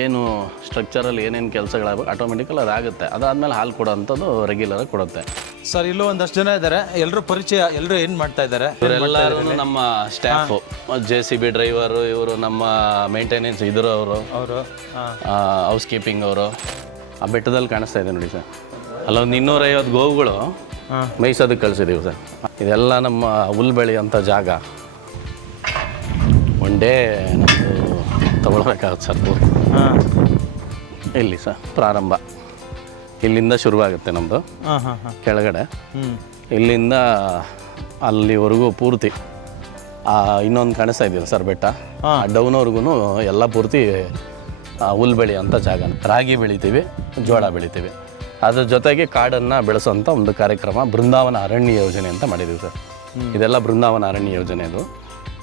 ಏನು ಸ್ಟ್ರಕ್ಚರಲ್ಲಿ ಏನೇನು ಕೆಲಸಗಳಾಗಬೇಕು ಆಟೋಮೆಟಿಕಲ್ ಅದಾಗುತ್ತೆ. ಅದಾದಮೇಲೆ ಹಾಲು ಕೊಡೋವಂಥದ್ದು ರೆಗ್ಯುಲರಾಗಿ ಕೊಡುತ್ತೆ ಸರ್. ಇಲ್ಲೂ ಒಂದಷ್ಟು ಜನ ಇದ್ದಾರೆ, ಎಲ್ಲರೂ ಪರಿಚಯ, ಎಲ್ಲರೂ ಏನು ಮಾಡ್ತಾ ಇದ್ದಾರೆ? ಇವರೆಲ್ಲರೂ ನಮ್ಮ ಸ್ಟಾಫು, JCB ಡ್ರೈವರು, ಇವರು ನಮ್ಮ ಮೇಂಟೆನೆನ್ಸ್ ಇದ್ರು, ಅವರು ಹೌಸ್ ಕೀಪಿಂಗ್ ಅವರು. ಆ ಬೆಟ್ಟದಲ್ಲಿ ಕಾಣಿಸ್ತಾ ಇದೆ ನೋಡಿ ಸರ್, ಅಲ್ಲೊಂದು 250 ಗೋವುಗಳು ಮೇಯ್ಸೋದಕ್ಕೆ ಕಳಿಸಿದ್ದೀವಿ ಸರ್. ಇದೆಲ್ಲ ನಮ್ಮ ಹುಲ್ ಬೆಳೆಯುವಂಥ ಜಾಗ. ಒನ್ ಡೇ ನಮ್ಮದು ತಗೊಳ್ಬೇಕಾಗುತ್ತೆ ಸರ್. ಇಲ್ಲಿ ಸರ್ ಪ್ರಾರಂಭ, ಇಲ್ಲಿಂದ ಶುರುವಾಗುತ್ತೆ ನಮ್ಮದು ಕೆಳಗಡೆ. ಇಲ್ಲಿಂದ ಅಲ್ಲಿವರೆಗೂ ಪೂರ್ತಿ ಇನ್ನೊಂದು ಕಾಣಿಸ್ತಾ ಇದೆಯಲ್ಲ ಸರ್ ಬೆಟ್ಟ, ಡೌನ್ವರೆಗೂ ಎಲ್ಲ ಪೂರ್ತಿ ಹುಲ್ ಬೆಳೆಯುವಂಥ ಜಾಗ. ರಾಗಿ ಬೆಳಿತೀವಿ, ಜೋಳ ಬೆಳಿತೀವಿ, ಅದ್ರ ಜೊತೆಗೆ ಕಾಡನ್ನು ಬೆಳೆಸೋಂಥ ಒಂದು ಕಾರ್ಯಕ್ರಮ ಬೃಂದಾವನ ಅರಣ್ಯ ಯೋಜನೆ ಅಂತ ಮಾಡಿದ್ದೀವಿ ಸರ್. ಇದೆಲ್ಲ ಬೃಂದಾವನ ಅರಣ್ಯ ಯೋಜನೆದು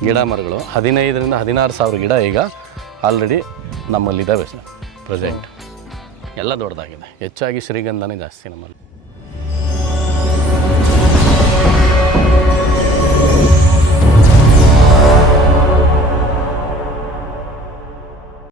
ಗಿಡ ಮರಗಳು 15,000 ರಿಂದ 16,000 ಗಿಡ ಈಗ ಆಲ್ರೆಡಿ ನಮ್ಮಲ್ಲಿದ್ದಾವೆ ಸರ್ ಪ್ರೆಸೆಂಟ್. ಎಲ್ಲ ದೊಡ್ಡದಾಗಿದೆ. ಹೆಚ್ಚಾಗಿ ಶ್ರೀಗಂಧನೇ ಜಾಸ್ತಿ ನಮ್ಮಲ್ಲಿ.